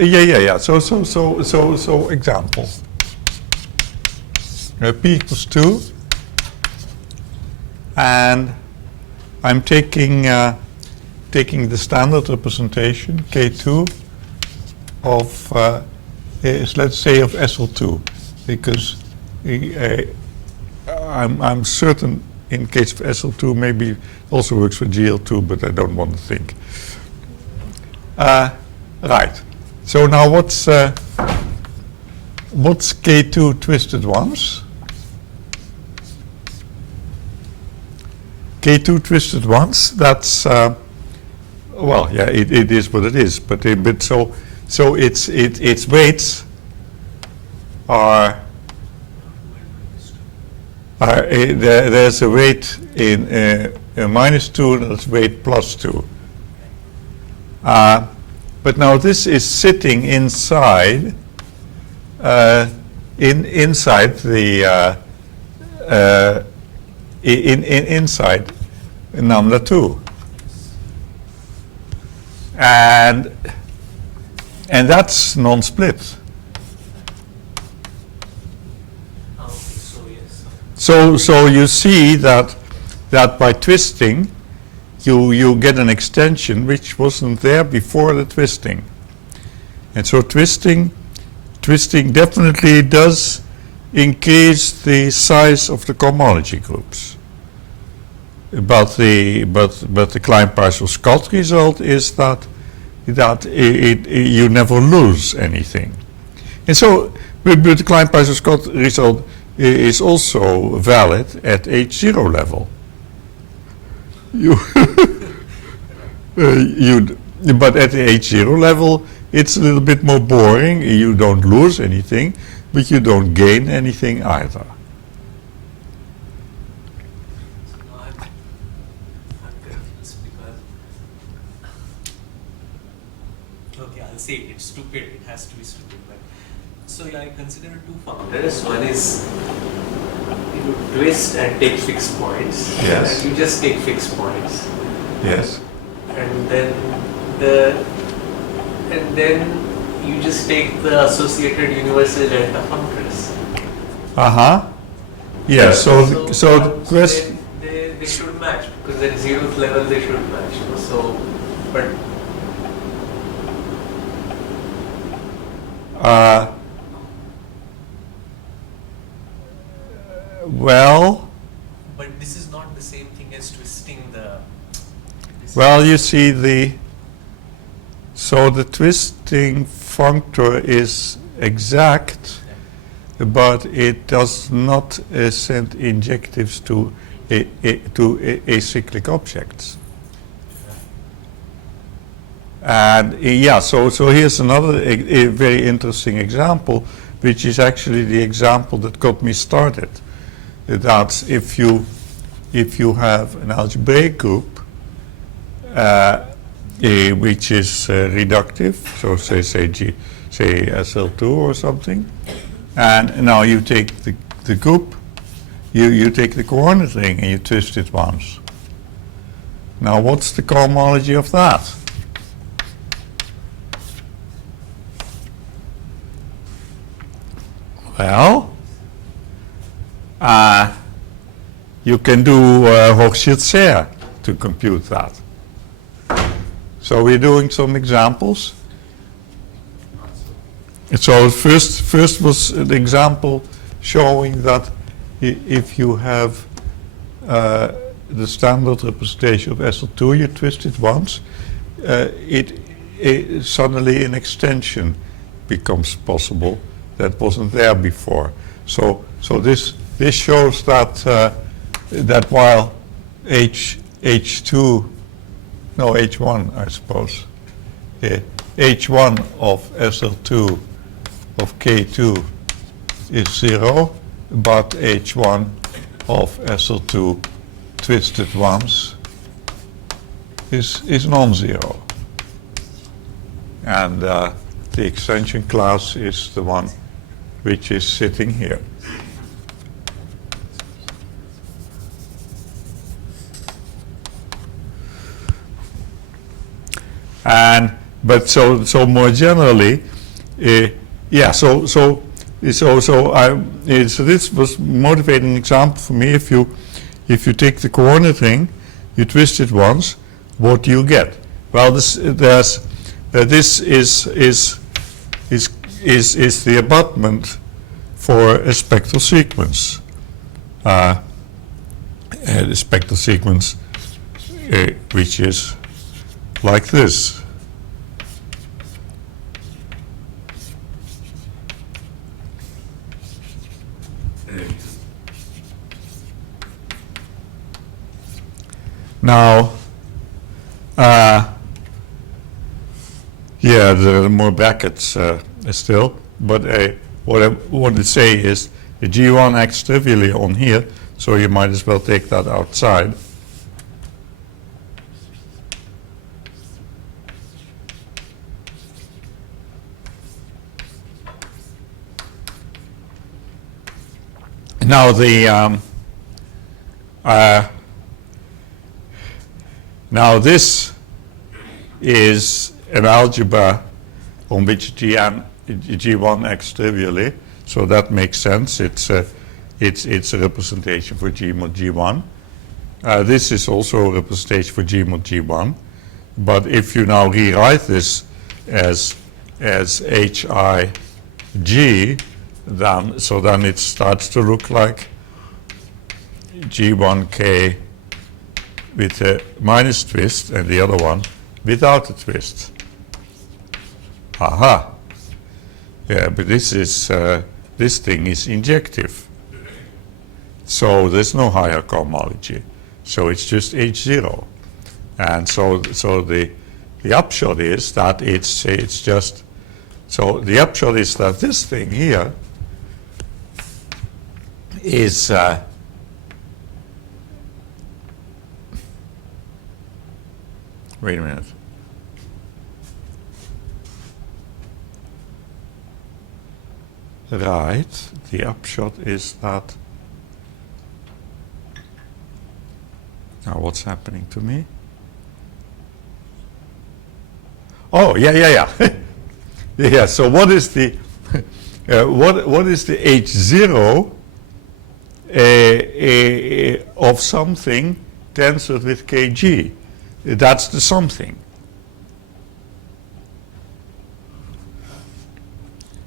Yeah. So example. P equals 2, and I'm taking the standard representation K2 of let's say of SL2, because I'm certain in case of SL2 maybe also works for GL2, but I don't want to think. Right. So now what's K2 twisted once? K2 twisted once. That's well, yeah, it is what it is. But so its weights are there's a weight in -2, and there's weight +2. But now this is sitting inside inside the inside number 2, and that's non-split. So you see that by twisting you get an extension which wasn't there before the twisting. And so twisting definitely does increase the size of the cohomology groups. But the Klein-Parsel-Scott result is that you never lose anything. And so but the Klein-Parsel-Scott result is also valid at H0 level. But at the H0 level, it's a little bit more boring. You don't lose anything, but you don't gain anything either. I'm confused because, okay, I'll say it's stupid. It has to be stupid. But so yeah, I consider two functors. One is you twist and take fixed points. Yes. And you just take fixed points. Yes. And then you just take the associated universal delta functors. Yeah. So the question. They should match, because at 0th level they should match. So, but well. But this is not the same thing as twisting the. Well, you see the twisting functor is exact, but it does not send injectives to acyclic objects. And yeah, so here's another a very interesting example, which is actually the example that got me started. That if you have an algebraic group which is reductive, so say SL2 or something, and now you take the group, you take the coordinate ring and you twist it once. Now what's the cohomology of that? Well, you can do Hochschild-Serre to compute that. So we're doing some examples. So first was an example showing that if you have the standard representation of SL2, you twist it once, suddenly an extension becomes possible that wasn't there before. So this shows that while H1, I suppose, H1 of SL2 of K2 is 0, but H1 of SL2 twisted once is non-zero. And the extension class is the one which is sitting here. But so more generally, yeah. So this was a motivating example for me. If you take the coordinate ring, you twist it once, what do you get? Well, this is the abutment for a spectral sequence. The spectral sequence, which is like this. Now, yeah, there are more brackets still, but what I want to say is the G1 acts trivially on here, so you might as well take that outside. Now now this is an algebra on which G1 acts trivially, so that makes sense. It's a representation for G mod G1. This is also a representation for G mod G1, but if you now rewrite this as HIG, then it starts to look like G1K with a minus twist and the other one without a twist. Aha. Yeah, but this thing is injective. So there's no higher cohomology. So it's just H0. And so the upshot is that it's just, so the upshot is that this thing here is wait a minute. Right, the upshot is that, now what's happening to me? Oh, yeah. Yeah, so what is the what is the H0 of something tensored with Kg? That's the something.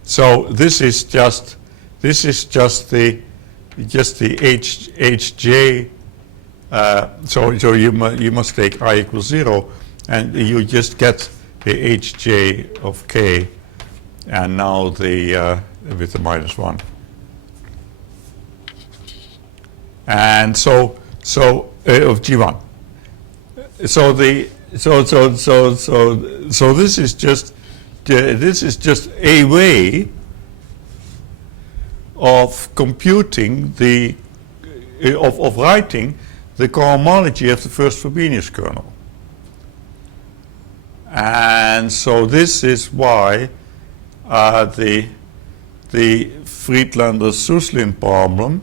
So this is just the Hj. So you must take I equals 0, and you just get the Hj of k, and now the with the minus 1. And so of G1. So this is just a way of computing of writing the cohomology of the first Frobenius kernel. And so this is why the Friedlander-Suslin problem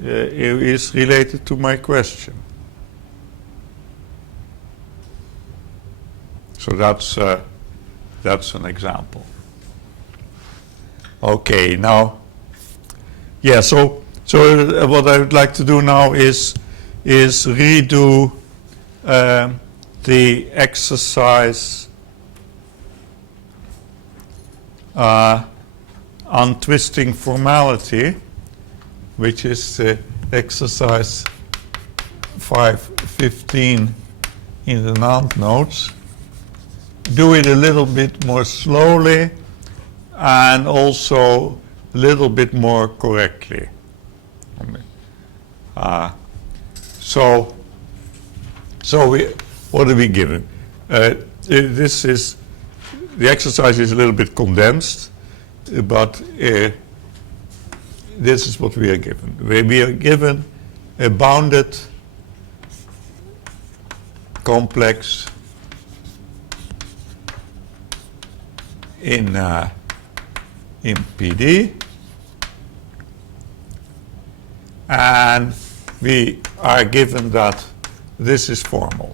is related to my question. So that's an example. Okay, now, yeah. So what I would like to do now is redo the exercise on twisting formality, which is exercise 515 in the Nantes notes. Do it a little bit more slowly and also a little bit more correctly. What are we given? This is, the exercise is a little bit condensed, but this is what we are given. We are given a bounded complex in PD, and we are given that this is formal.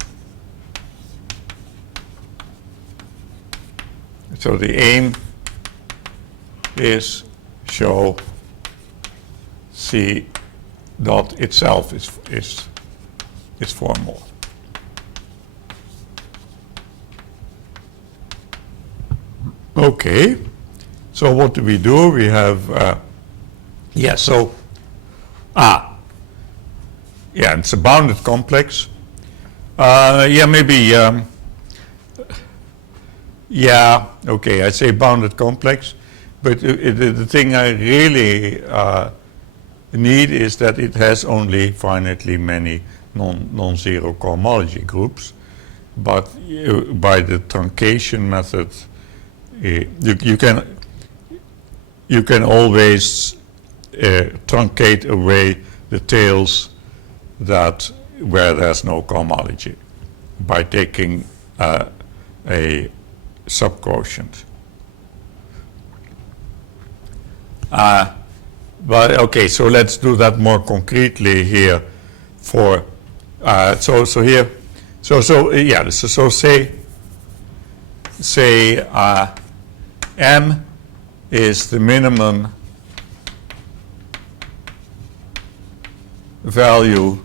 So the aim is show C dot itself is formal. Okay, so what do? We have, it's a bounded complex. Okay, I say bounded complex, but the thing I really need is that it has only finitely many non-zero cohomology groups, but by the truncation method, you can always truncate away the tails where there's no cohomology by taking a subquotient. But okay, so let's do that more concretely here. For so say M is the minimum value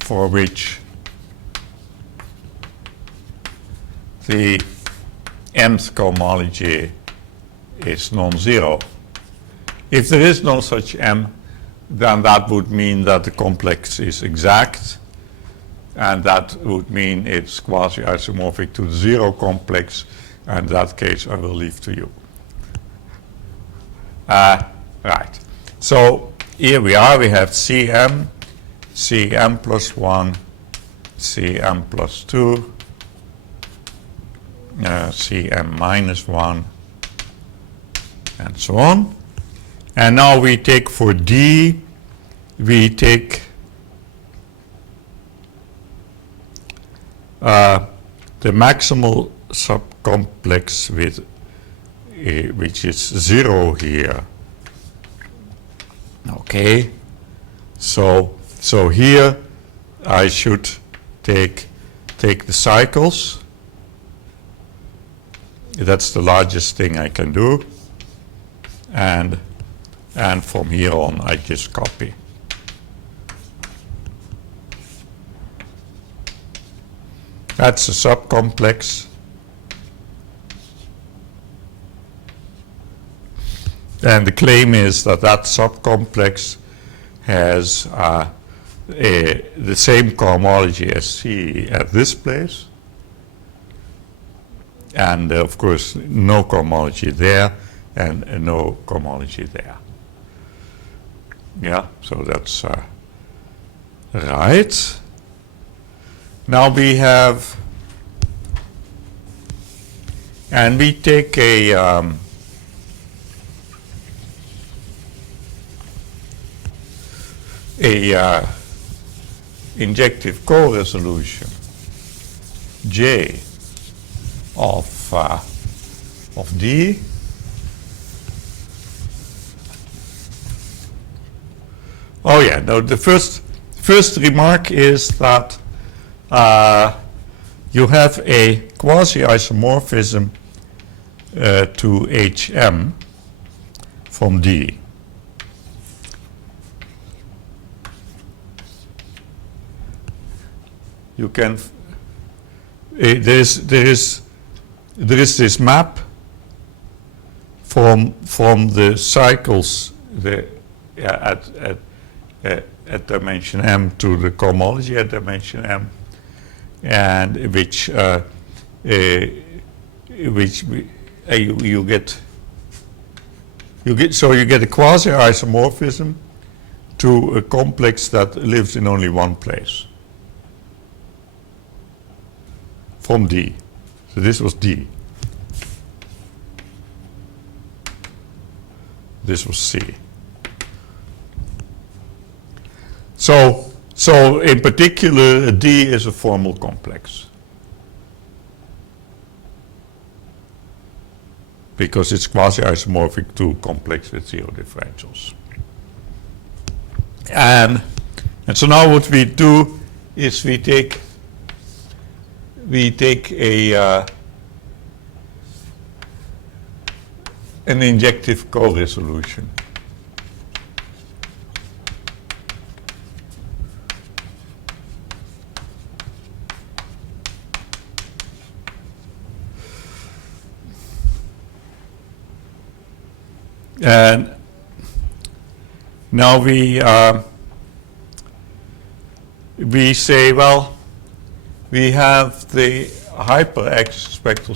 for which the mth cohomology is non-zero. If there is no such M, then that would mean that the complex is exact, and that would mean it's quasi-isomorphic to the zero complex, and in that case I will leave to you. Right. So here we are, we have Cm, Cm plus 1, Cm plus 2, Cm minus 1, and so on. And now we take for D, we take the maximal subcomplex with which is 0 here. Okay, so here I should take the cycles. That's the largest thing I can do, and from here on I just copy. That's a subcomplex. And the claim is that subcomplex has the same cohomology as C at this place. And of course, no cohomology there and no cohomology there. Yeah, so that's right. Now we have, and we take a injective co-resolution J of D. Oh yeah, no, the first remark is that you have a quasi-isomorphism to HM from D. You can there is this map from the cycles at dimension M to the cohomology at dimension M, and which you get a quasi-isomorphism to a complex that lives in only one place from D. So this was D. This was C. So in particular, D is a formal complex because it's quasi-isomorphic to complex with zero differentials. And so now what we do is we take a an injective co-resolution. And now we say, well, we have the hyper-X spectral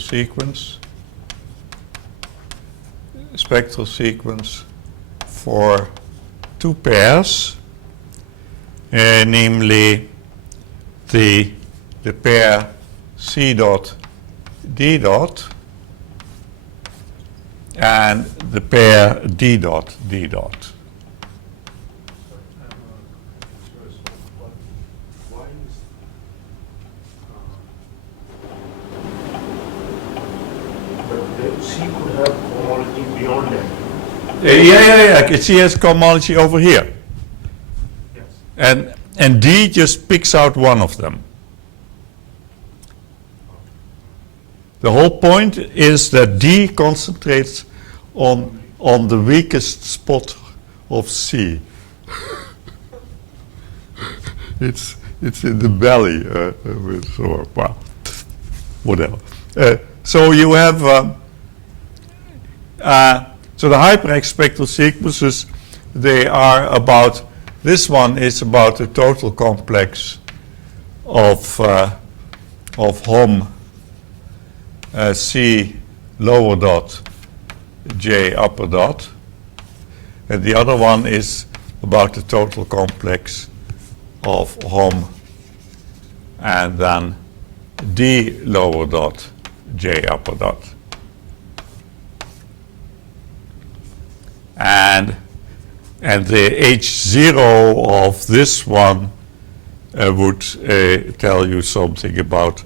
sequence for two pairs, namely the pair C dot D dot and the pair D dot D dot. C could have cohomology beyond that. Yeah. C has cohomology over here. Yes. And D just picks out one of them. The whole point is that D concentrates on the weakest spot of C. it's in the belly, so well, whatever. So you have so the hyper-X spectral sequences. They are about, this one is about the total complex of Hom C lower dot J upper dot, and the other one is about the total complex of Hom and then D lower dot J upper dot. And the H0 of this one would tell you something about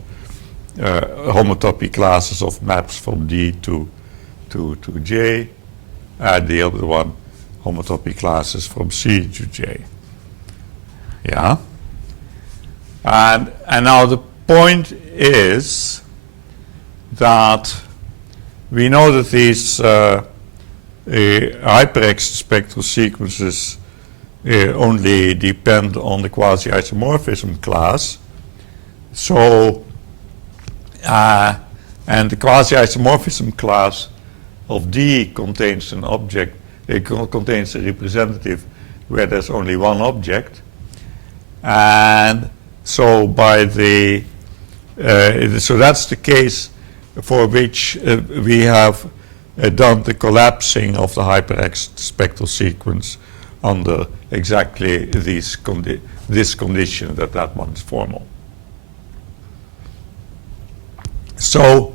homotopy classes of maps from D to J, and the other one homotopy classes from C to J. Yeah. And now the point is that we know that these hyper-X spectral sequences only depend on the quasi-isomorphism class. So, and the quasi-isomorphism class of D contains an object, it contains a representative where there's only one object. And so by the, so that's the case for which we have done the collapsing of the hyper-X spectral sequence under exactly this condition that one is formal. So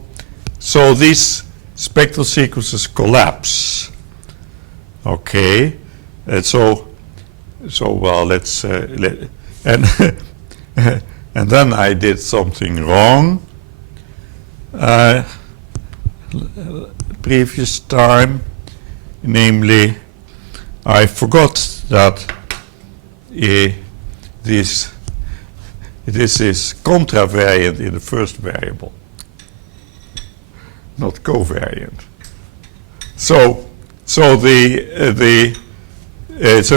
these spectral sequences collapse. Okay, and so well, let's and and then I did something wrong. Previous time, namely, I forgot that this is contravariant in the first variable, not covariant. So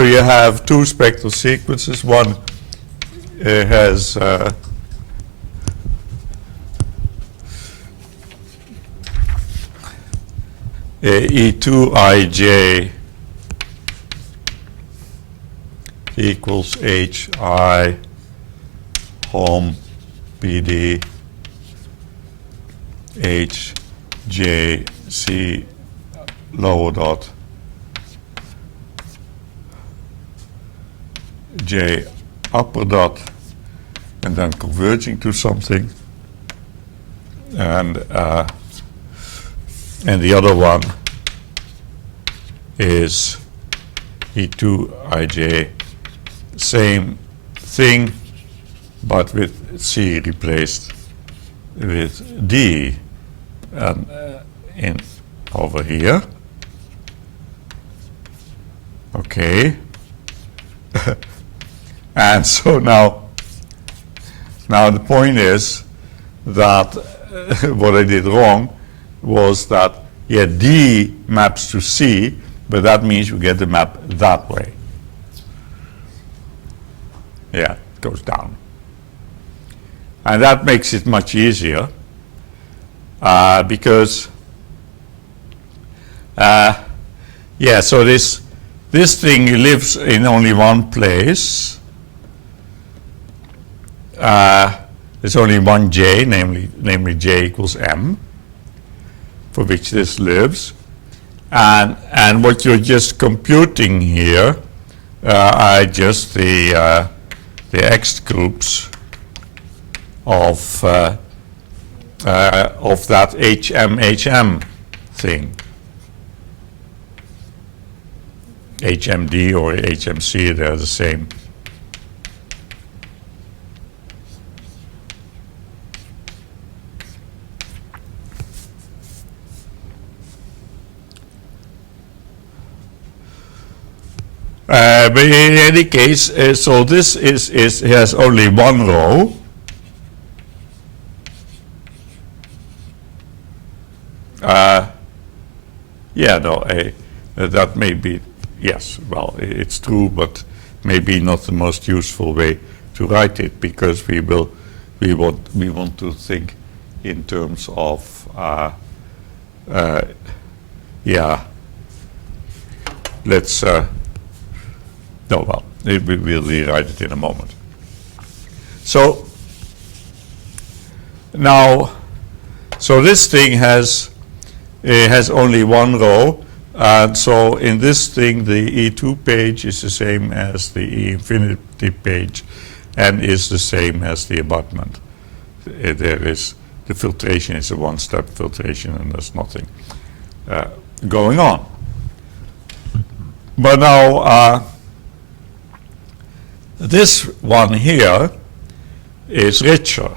you have two spectral sequences. One has E2ij equals hi Hom PD hjc lower dot j upper dot, and then converging to something, and the other one is E2ij, same thing, but with C replaced with D in over here. Okay. And so now the point is that what I did wrong was that yeah, D maps to C, but that means you get the map that way. Yeah, it goes down. And that makes it much easier because, yeah, so this thing lives in only one place. There's only one J, namely J equals M, for which this lives. And what you're just computing here are just the X groups of that HM thing. HMD or HMC, they're the same. But in any case, so this has only one row. Yeah, no, that may be, yes, well, it's true, but maybe not the most useful way to write it, because we want to think in terms of, yeah, let's, no, well, we'll rewrite it in a moment. So now, so this thing has only one row, and so in this thing the E2 page is the same as the E infinity page, and is the same as the abutment. There is the filtration is a one-step filtration, and there's nothing going on. But now this one here is richer.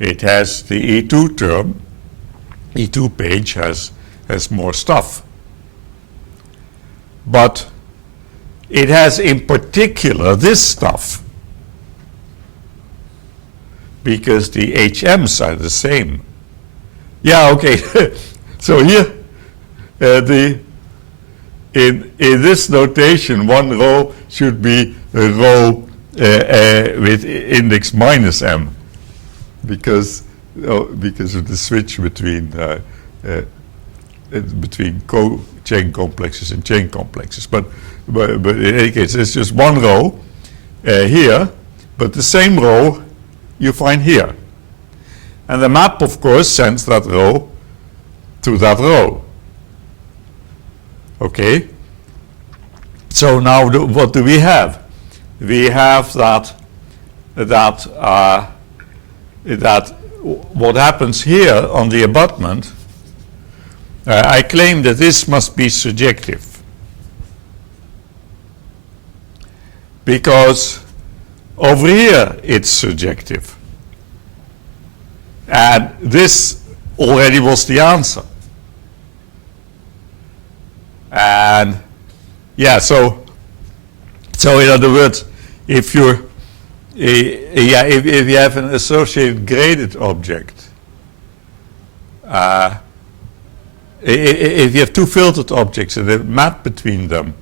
It has the E2 term. E2 page has more stuff. But it has in particular this stuff, because the HMs are the same. Yeah, okay. So here, in this notation, one row should be a row with index minus m, because of the switch between chain complexes and chain complexes. But in any case, it's just one row here, but the same row you find here. And the map, of course, sends that row to that row. Okay? So now what do we have? We have that what happens here on the abutment, I claim that this must be surjective, because over here it's surjective, and this already was the answer. And yeah, so in other words, if you're if you have an associated graded object, if you have two filtered objects and a map between them,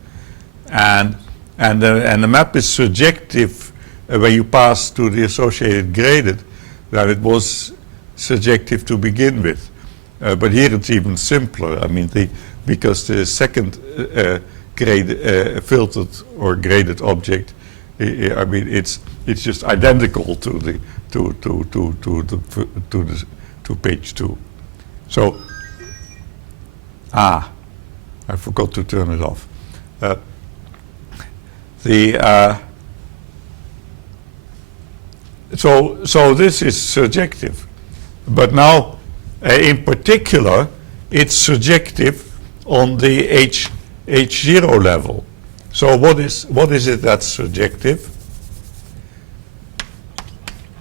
and the map is surjective when you pass to the associated graded, then it was surjective to begin with. But here it's even simpler. I mean, because the second filtered or graded object, I mean, it's just identical to page 2. So, I forgot to turn it off. So this is surjective, but now in particular it's surjective on the H0 level. So what is it that's surjective?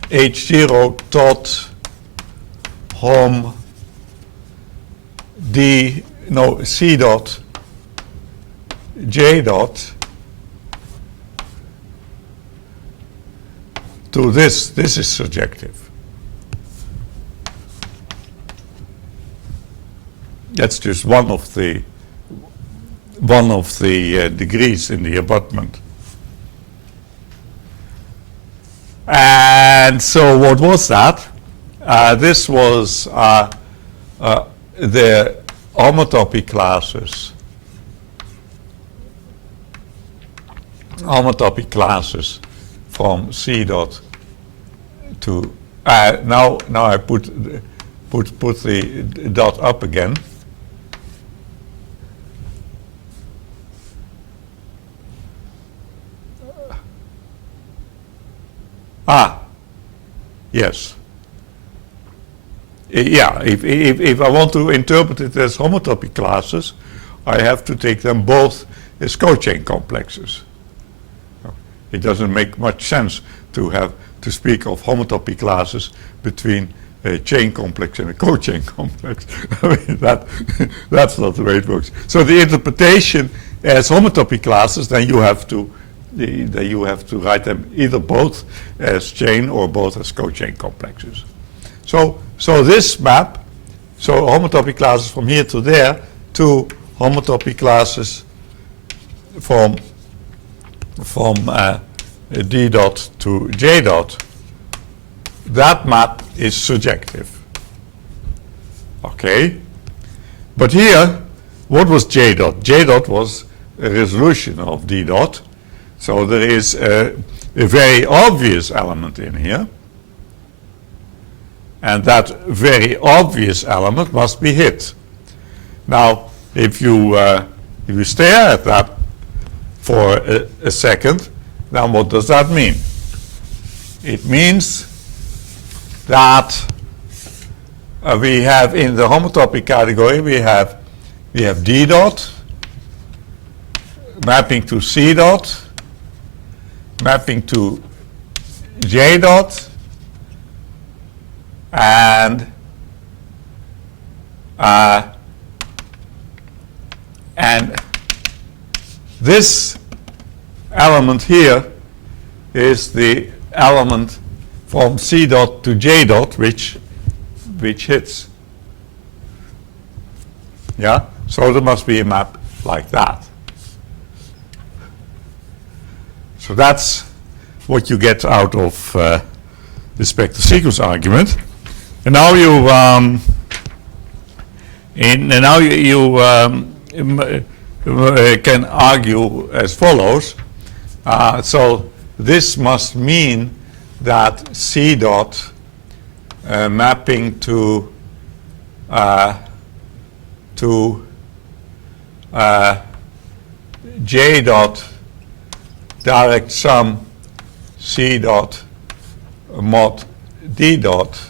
H0 dot hom C dot J dot to this is surjective. That's just one of the degrees in the abutment. And so what was that? This was the homotopy classes. Homotopy classes from C dot to now I put the dot up again. Yes. Yeah, if I want to interpret it as homotopy classes, I have to take them both as cochain complexes. It doesn't make much sense to speak of homotopy classes between a chain complex and a cochain complex. I mean, that's not the way it works. So the interpretation as homotopy classes, then you have to write them either both as chain or both as cochain complexes. So this map, so homotopy classes from here to there, to homotopy classes from D dot to J dot, that map is surjective. Okay? But here, what was J dot? J dot was a resolution of D dot. So there is a very obvious element in here. And that very obvious element must be hit. Now, if you stare at that for a second, now what does that mean? It means that we have in the homotopy category, we have D dot mapping to C dot, mapping to J dot, and this element here is the element from C dot to J dot which hits. Yeah? So there must be a map like that. So that's what you get out of the spectral sequence argument. And now you can argue as follows. So this must mean that C dot mapping to J dot direct sum C dot mod D dot,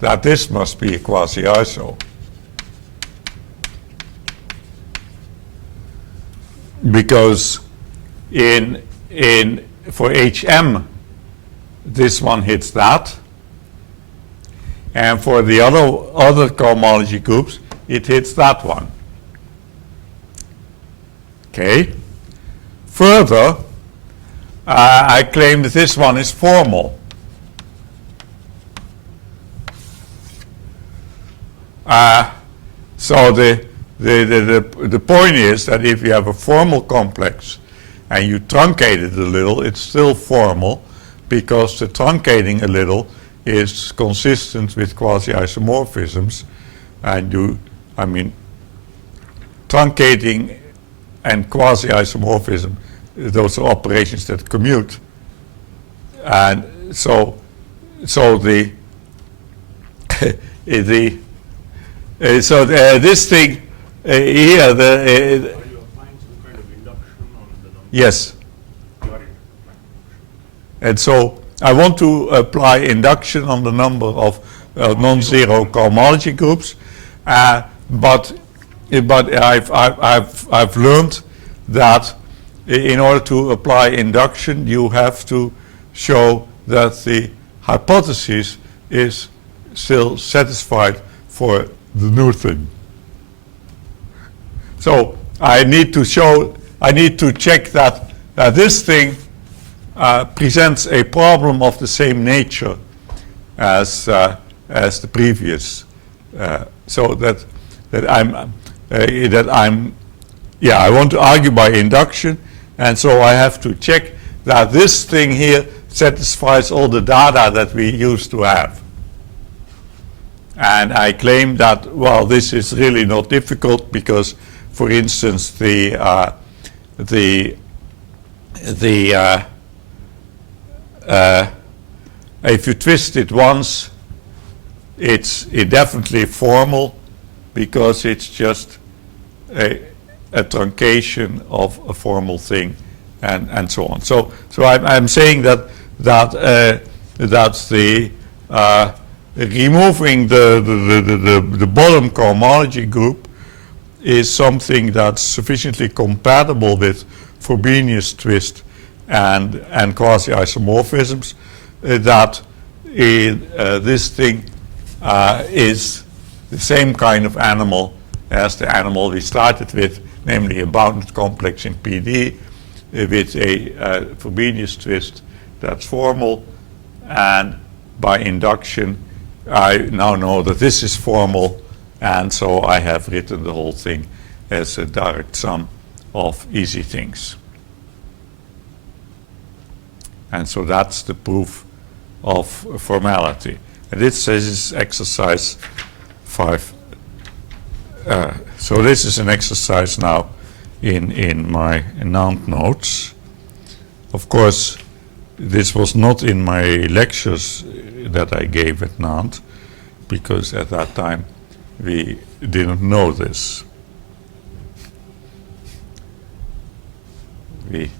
that this must be a quasi-iso. Because for HM, this one hits that, and for the other cohomology groups, it hits that one. Okay. Further, I claim that this one is formal. So the point is that if you have a formal complex and you truncate it a little, it's still formal, because the truncating a little is consistent with quasi-isomorphisms, and truncating and quasi-isomorphism, those are operations that commute, and so the this thing here, Are you applying some kind of induction on the number? yes. You are applying induction. And so I want to apply induction on the number of non-zero cohomology groups, but I've learned that in order to apply induction, you have to show that the hypothesis is still satisfied for the new thing. So I need to check that this thing presents a problem of the same nature as the previous, so that I want to argue by induction, and so I have to check that this thing here satisfies all the data that we used to have. And I claim that, well, this is really not difficult because, for instance, if you twist it once, it's definitely formal because it's just a truncation of a formal thing, and so on. So I'm saying that the removing the bottom cohomology group is something that's sufficiently compatible with Frobenius twist and quasi-isomorphisms that this thing is the same kind of animal as the animal we started with, namely a bounded complex in PD with a Frobenius twist that's formal, and by induction I now know that this is formal, and so I have written the whole thing as a direct sum of easy things. And so that's the proof of formality. And this is exercise 5. So this is an exercise now in my Nantes notes. Of course, this was not in my lectures that I gave at Nantes, because at that time we didn't know this. The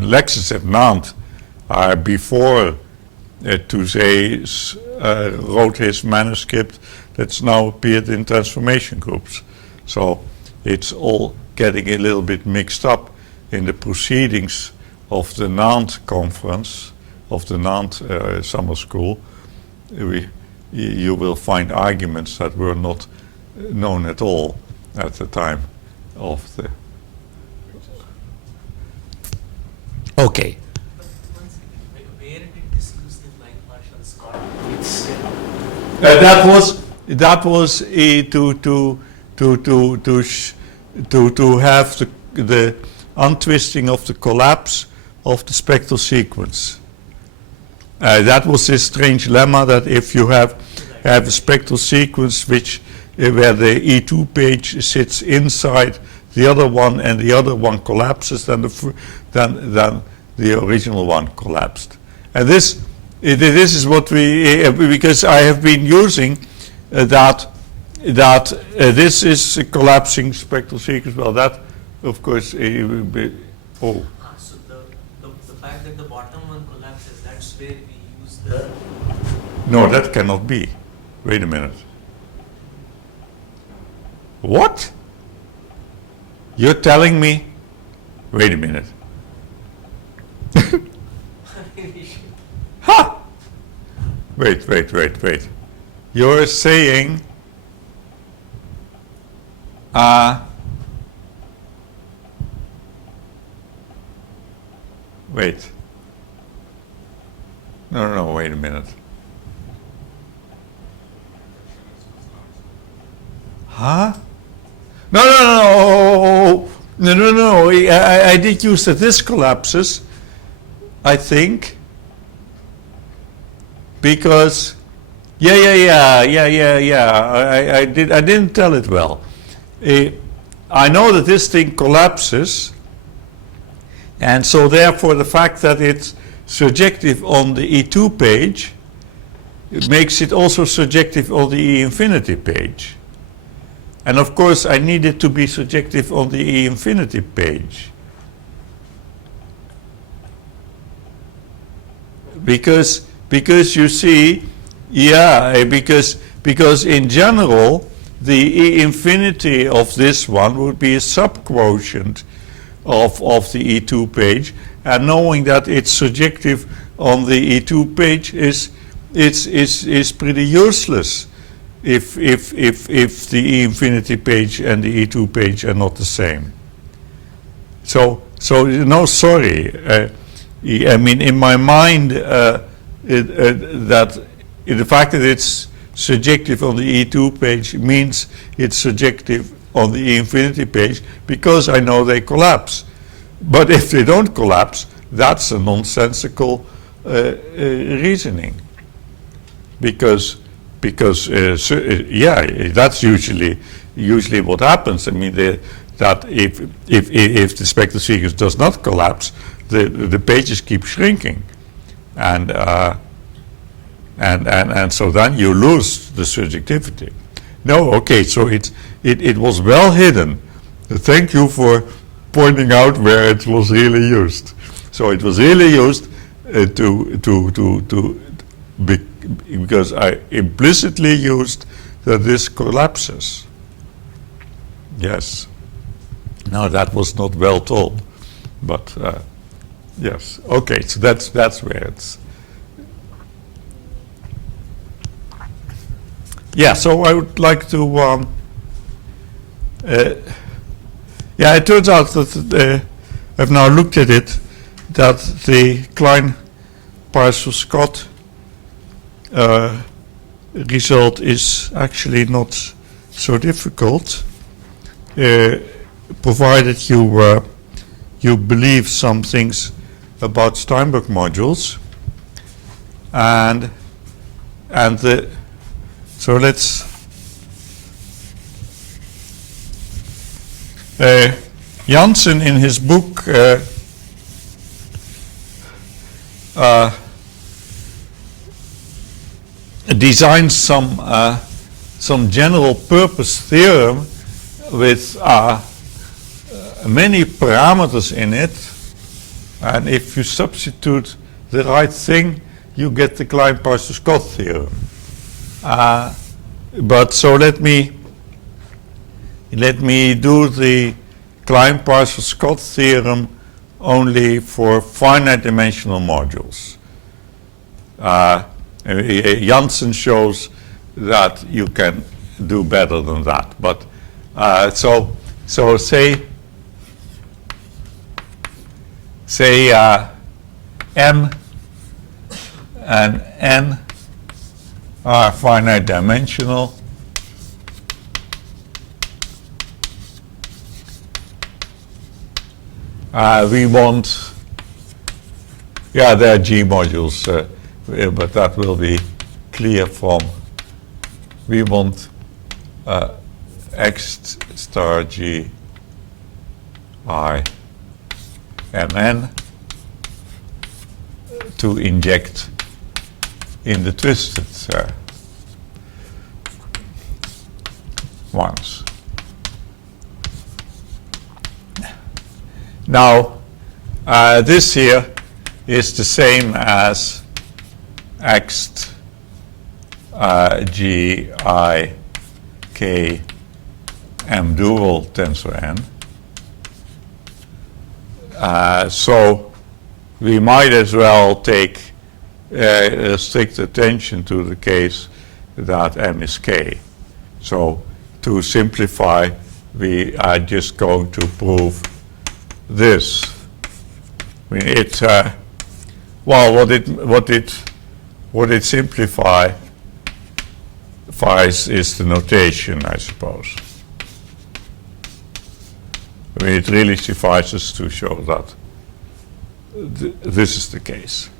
lectures at Nantes are before Touzé wrote his manuscript that's now appeared in transformation groups. So it's all getting a little bit mixed up in the proceedings of the Nantes conference, of the Nantes summer school. You will find arguments that were not known at all at the time of the... Okay. But one second, where did this use the blind partial Scott? That was to have the untwisting of the collapse of the spectral sequence. That was this strange lemma that if you have a spectral sequence where the E2 page sits inside the other one and the other one collapses, then the original one collapsed. And this is what because I have been using that this is a collapsing spectral sequence. Well, that of course So the fact that the bottom one collapses, that's where we use the... No, that cannot be. Wait a minute. What? You're telling me? Wait a minute. Ha! Wait. You're saying wait. No, wait a minute. Huh? No. I did use that this collapses, I think, because I didn't tell it well. I know that this thing collapses, and so therefore the fact that it's surjective on the E2 page, it makes it also surjective on the E infinity page. And of course I need it to be surjective on the E infinity page. Because you see, because in general the E infinity of this one would be a subquotient of the E2 page, and knowing that it's surjective on the E2 page is pretty useless if the E infinity page and the E2 page are not the same. So no, sorry. I mean, in my mind, that the fact that it's surjective on the E2 page means it's surjective on the E infinity page because I know they collapse. But if they don't collapse, that's a nonsensical reasoning. Because yeah, that's usually what happens. I mean, that if the spectral sequence does not collapse, the pages keep shrinking, and so then you lose the surjectivity. No, okay, so it was well hidden. Thank you for pointing out where it was really used. So it was really used because I implicitly used that this collapses. Yes. Now that was not well told, but yes. Okay, so that's where it's. Yeah. So I would like to. Yeah, it turns out that I've now looked at it, that the Klein-Parsons-Scott result is actually not so difficult, provided you believe some things about Steinberg modules, so let's. Janssen in his book designed some general purpose theorem with many parameters in it, and if you substitute the right thing, you get the Klein-Parsons-Scott theorem. But so let me do the Klein-Parsons-Scott theorem only for finite dimensional modules. Janssen shows that you can do better than that. But so say M and N are finite dimensional. We want, yeah, there are G modules, but that will be clear from, we want X star G I M N to inject in the twisted ones. Now, this here is the same as X G I K M dual tensor N. So we might as well take strict attention to the case that M is K. So to simplify, we are just going to prove this. I mean, it well, what it simplifies is the notation, I suppose. I mean, it really suffices to show that this is the case.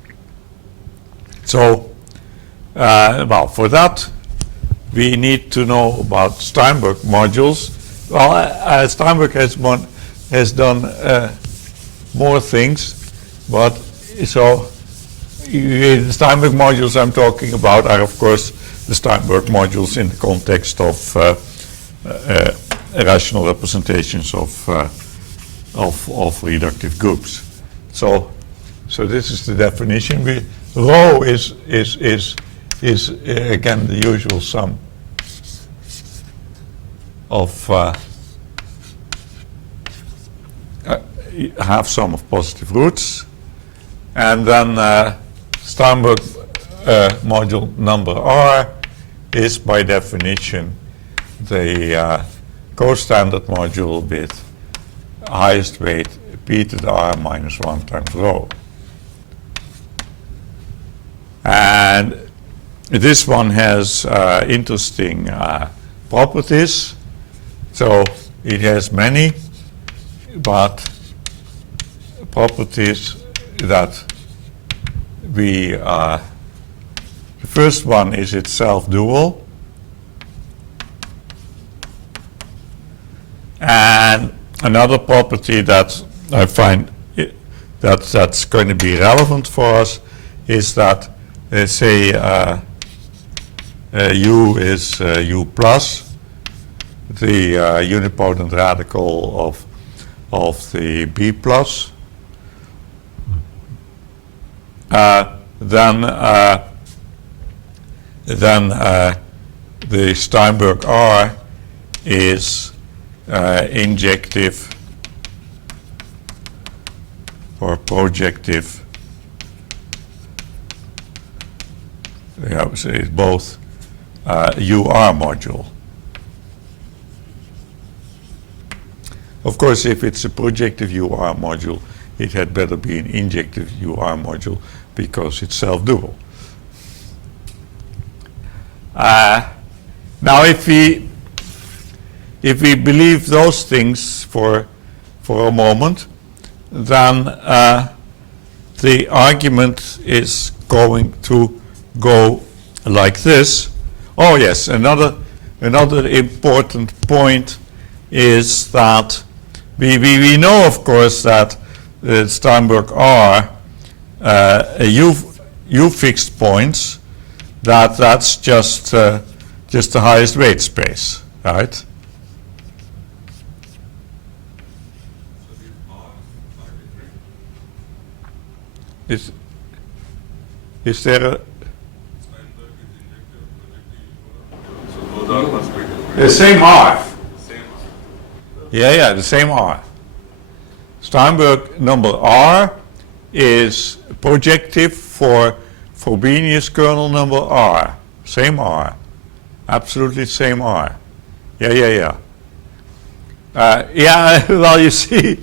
So, well, for that, we need to know about Steinberg modules. Well, Steinberg has done more things, but so the Steinberg modules I'm talking about are, of course, the Steinberg modules in the context of rational representations of reductive groups. So this is the definition. Rho is again the usual sum of half sum of positive roots, and then Steinberg module number R is by definition the co-standard module with highest weight p to the r minus 1 times rho. And this one has interesting properties. So it has many, but properties that we, the first one is it's self-dual. And another property that I find that's going to be relevant for us is that, say, U is U plus, the unipotent radical of the B plus. Then the Steinberg R is injective or projective. I would say it's both UR module. Of course, if it's a projective UR module, it had better be an injective UR module because it's self-dual. Now, if we believe those things for a moment, then the argument is going to go like this. Oh yes, another important point is that we know, of course, that Steinberg R, U fixed points, that's just the highest weight space, right? Is there a... The same R. Yeah, the same R. Steinberg number R is projective for Frobenius kernel number R. Same R. Absolutely same R. Yeah, well, you see,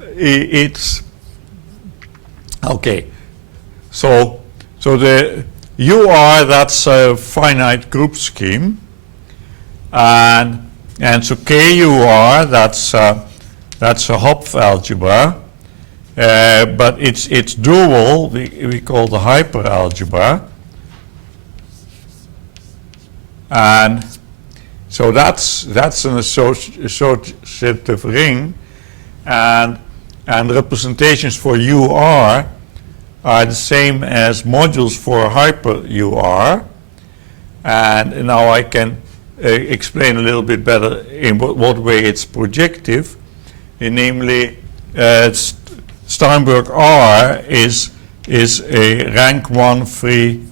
it's... Okay, so the UR, that's a finite group scheme, and so KUR, that's a Hopf algebra, but it's dual. We call the hyperalgebra, and so that's an associative ring, and representations for UR are the same as modules for hyper UR. And now I can explain a little bit better in what way it's projective. Namely, Steinberg R is a rank 1 free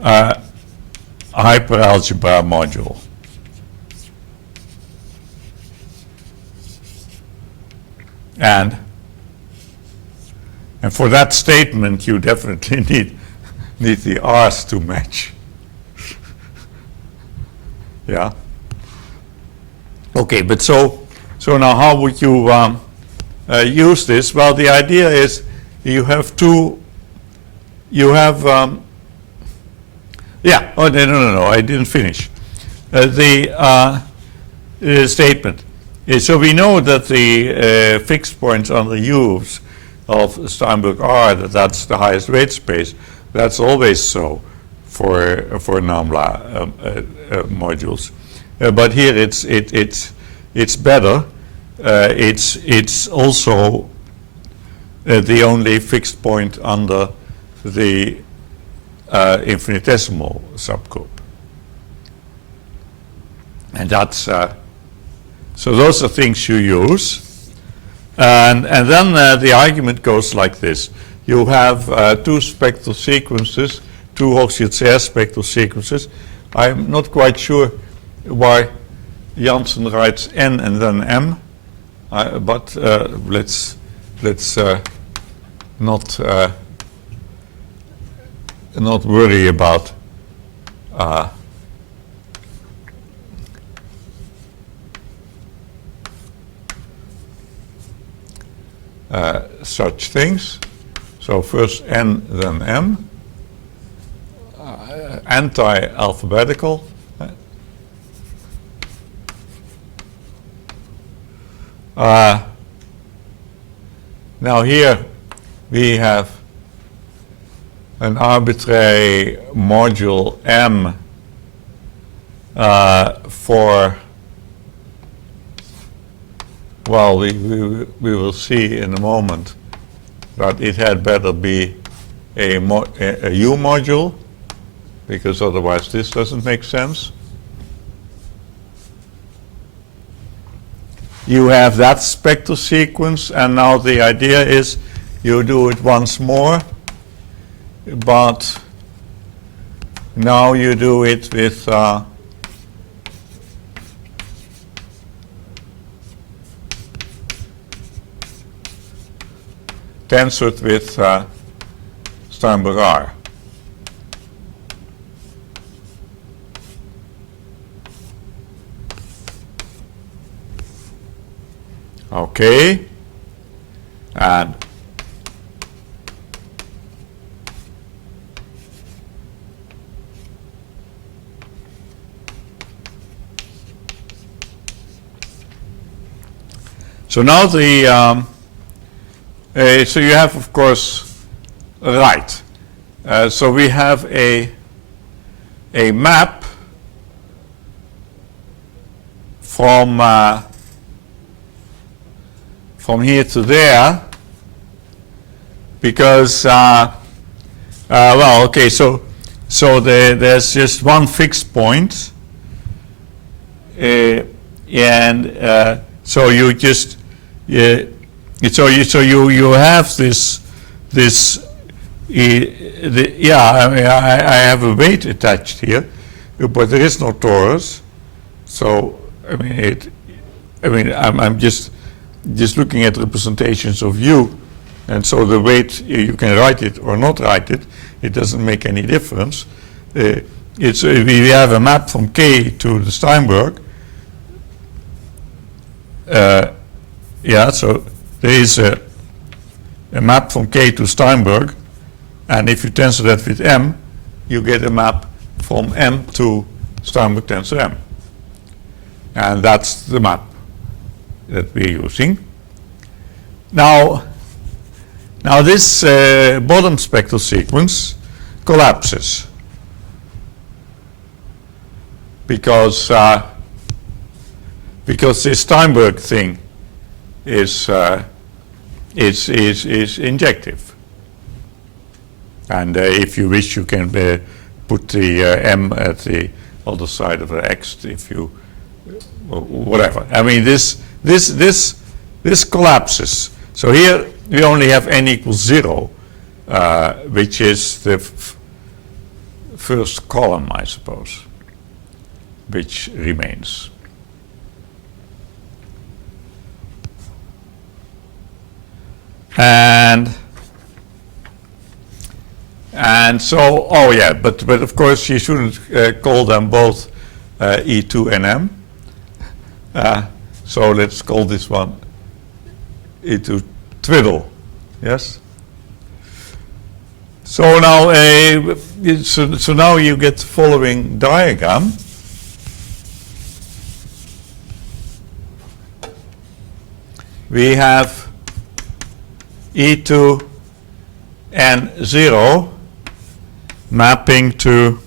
hyperalgebra module. And for that statement, you definitely need the R's to match. Yeah. Okay, but so now how would you use this? Well, the idea is you have two. You have. Yeah. Oh no! I didn't finish the statement. So we know that the fixed points on the U's of Steinberg R, that's the highest weight space. That's always so for NAMBLA modules. But here it's better. It's also the only fixed point under the infinitesimal subgroup, and that's. So those are things you use, and then the argument goes like this: you have two spectral sequences, two Hochschild-Serre spectral sequences. I'm not quite sure why Janssen writes N and then M, but let's not worry about. such things. So first N, then M. Anti-alphabetical. Now here we have an arbitrary module M for, well, we will see in a moment that it had better be a U module, because otherwise this doesn't make sense. You have that spectral sequence, and now the idea is you do it once more, but now you do it with tensored with Steinberg R. Okay, and so now the so you have, of course, right. So we have a map from here to there, because well, okay, so there's just one fixed point, and so you just so you have this yeah, I mean, I have a weight attached here, but there is no torus. So I mean I'm just looking at representations of U, and so the weight, you can write it or not write it. It doesn't make any difference. We have a map from K to the Steinberg. Yeah, so there is a map from K to Steinberg, and if you tensor that with M, you get a map from M to Steinberg tensor M. And that's the map that we're using. Now this bottom spectral sequence collapses because this Steinberg thing is injective, and if you wish, you can put the M at the other side of the X if you whatever. I mean this collapses. So here we only have n equals 0, which is the first column, I suppose, which remains. And so, oh yeah, but of course you shouldn't call them both E2 and M. So let's call this one E2 twiddle. Yes. So now so now you get the following diagram. We have E2 and 0 mapping to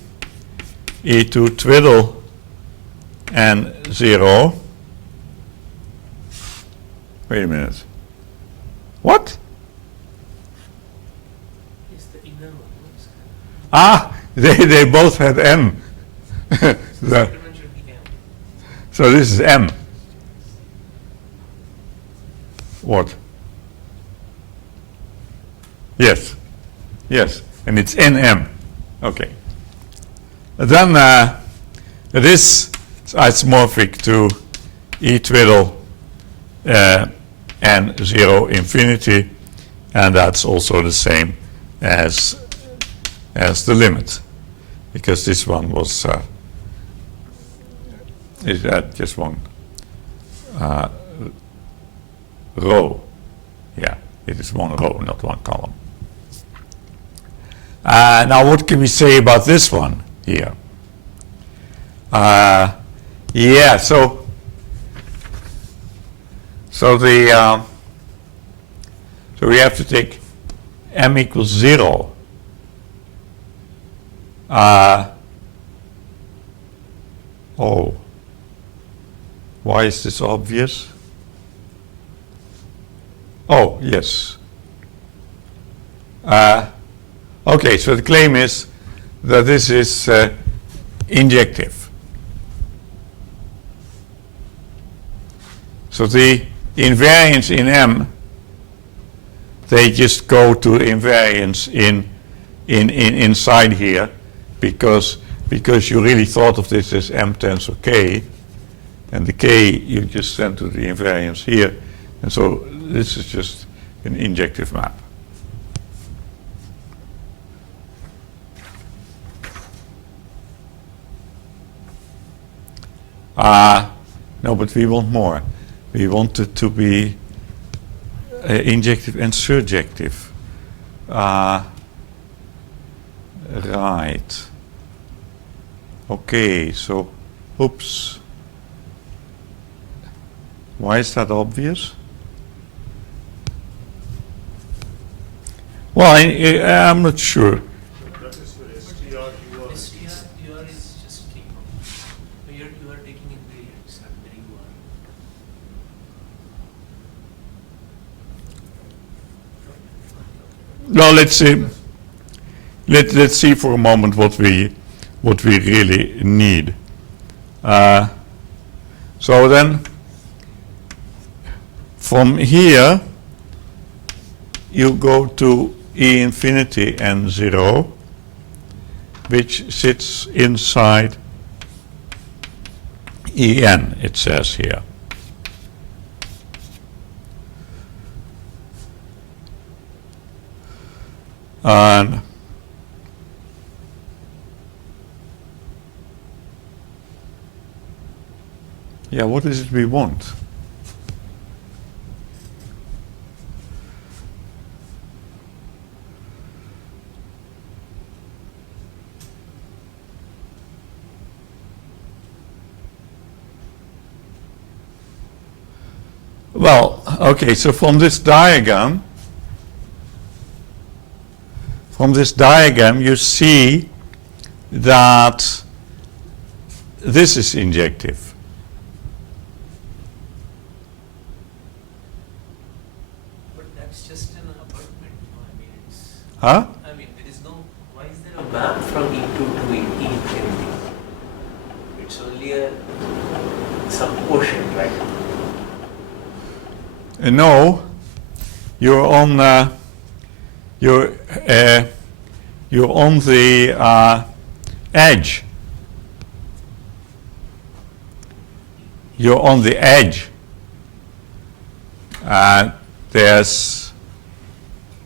E2 twiddle and 0. Wait a minute. What? It's the inner one. Ah, they both had M. So this is M. What? Yes, and it's NM. Okay. Then it is isomorphic to E twiddle and 0 infinity, and that's also the same as the limit, because this one was is just one row. Yeah, It is one row, not one column. Now what can we say about this one here? Yeah, so the so we have to take m equals 0. Oh, why is this obvious? Oh, yes. Okay, so the claim is that this is injective. So the invariants in M, they just go to invariants inside here because you really thought of this as M tensor K, and the K you just send to the invariants here, and so this is just an injective map. No, but we want more. We want it to be injective and surjective. Right. Okay, so, oops. Why is that obvious? Well, I'm not sure. That is the STR. STR is just king. You are taking invariants and then you are. Well, let's see. Let's see for a moment what we really need. So then, from here, you go to E infinity and 0, which sits inside En, it says here. And yeah, what is it we want? Well, okay, so from this diagram, you see that this is injective. But that's just an apartment. I mean, it's. Huh? I mean, there is no. Why is there a map from E2 to E infinity? It's only some portion, right? No, you're on the edge. You're on the edge. There's.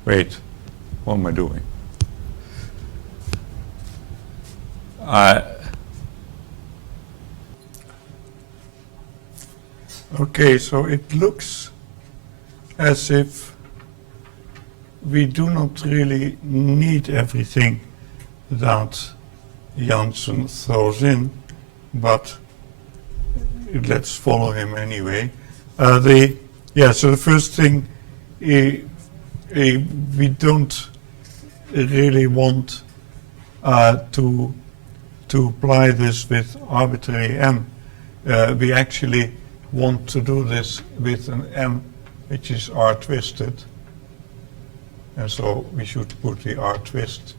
Wait, what am I doing? Okay, so it looks as if we do not really need everything that Janssen throws in, but let's follow him anyway. So the first thing, we don't really want to apply this with arbitrary m. We actually want to do this with an m which is R twisted, and so we should put the R twist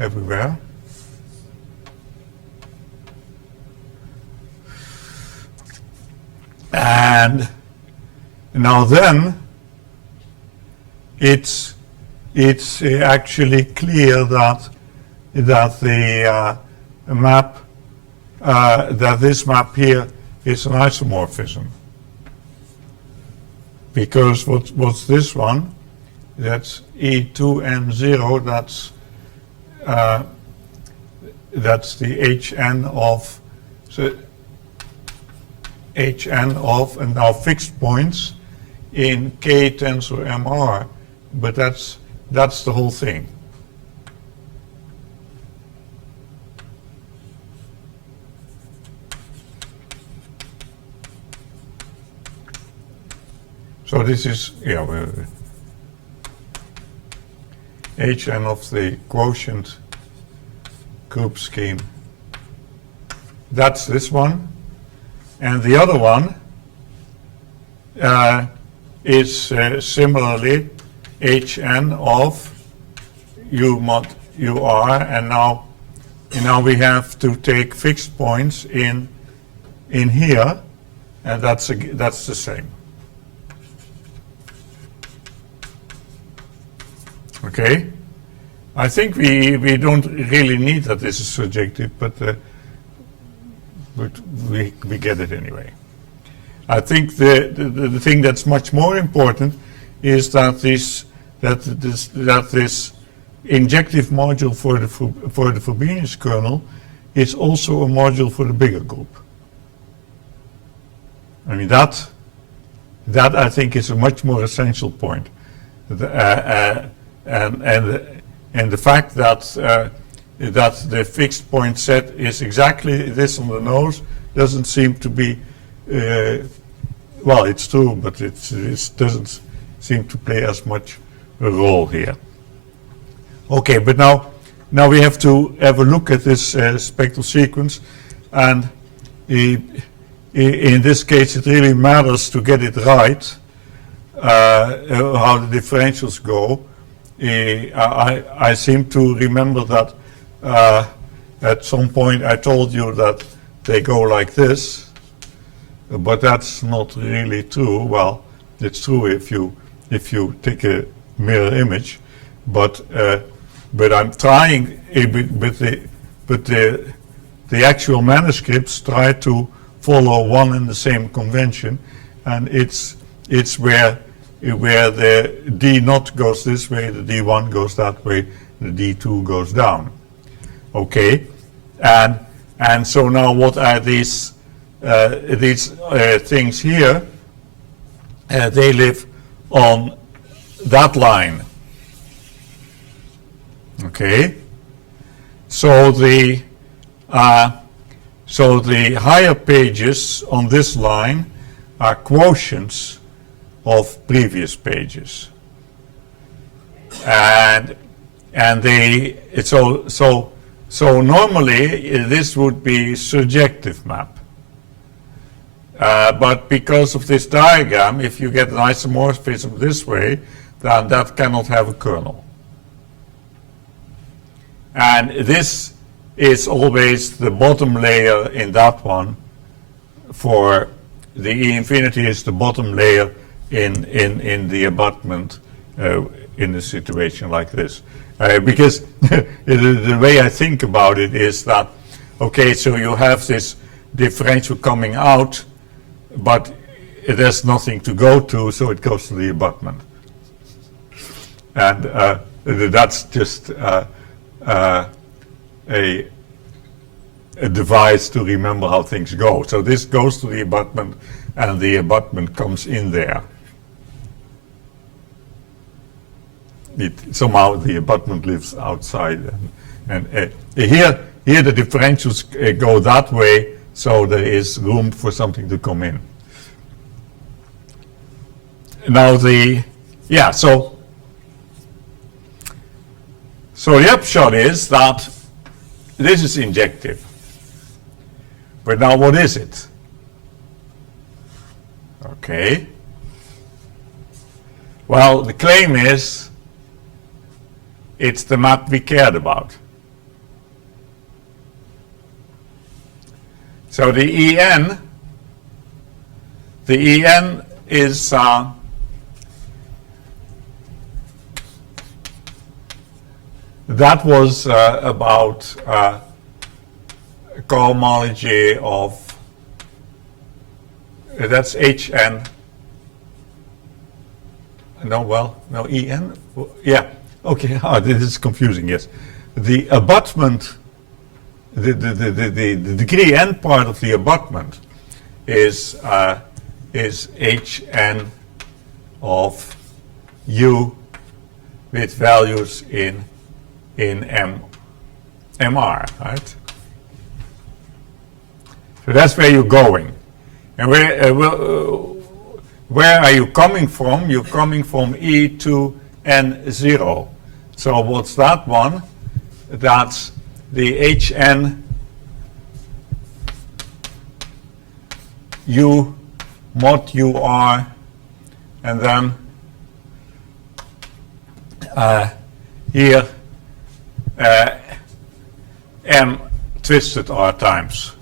everywhere. And now then, it's actually clear that the map, that this map here is an isomorphism. Because what's this one? That's E2N0. That's the Hn of, so Hn of, and now fixed points in K tensor MR but that's the whole thing. So this is Hn of the quotient group scheme. That's this one, and the other one is similarly Hn of U mod UR, and now we have to take fixed points in here, and that's the same. Okay, I think we don't really need that this is surjective, but we get it anyway. I think the thing that's much more important is that this injective module for the Frobenius kernel is also a module for the bigger group. I mean that I think is a much more essential point. And the fact that the fixed point set is exactly this on the nose doesn't seem to be, well, it's true, but it doesn't seem to play as much a role here. Okay, but now we have to have a look at this spectral sequence, and in this case it really matters to get it right, how the differentials go. I seem to remember that at some point I told you that they go like this, but that's not really true. Well, it's true if you take a mirror image, but I'm trying. But the actual manuscripts try to follow one and the same convention, and it's where the D naught goes this way, the D1 goes that way, the D2 goes down. Okay, and so now what are these things here? They live on that line. Okay, so the higher pages on this line are quotients of previous pages, and so normally this would be surjective map, but because of this diagram, if you get an isomorphism this way, then that cannot have a kernel, and this is always the bottom layer in that one. For the E infinity is the bottom layer in the abutment in a situation like this, because the way I think about it is that, okay, so you have this differential coming out, but there's nothing to go to, so it goes to the abutment, and that's just a device to remember how things go. So this goes to the abutment, and the abutment comes in there. Somehow the abutment lives outside, and here the differentials go that way, so there is room for something to come in. Now so the upshot is that this is injective, but now what is it? Okay, well, the claim is it's the map we cared about. So the EN is that was about cohomology of that's HN. No, EN? Yeah. Okay, this is confusing, yes. The abutment, the degree n part of the abutment is Hn of U with values in MR, right? So that's where you're going. And where are you coming from? You're coming from E to N0. So what's that one? That's the HN U mod UR, and then here M twisted R times.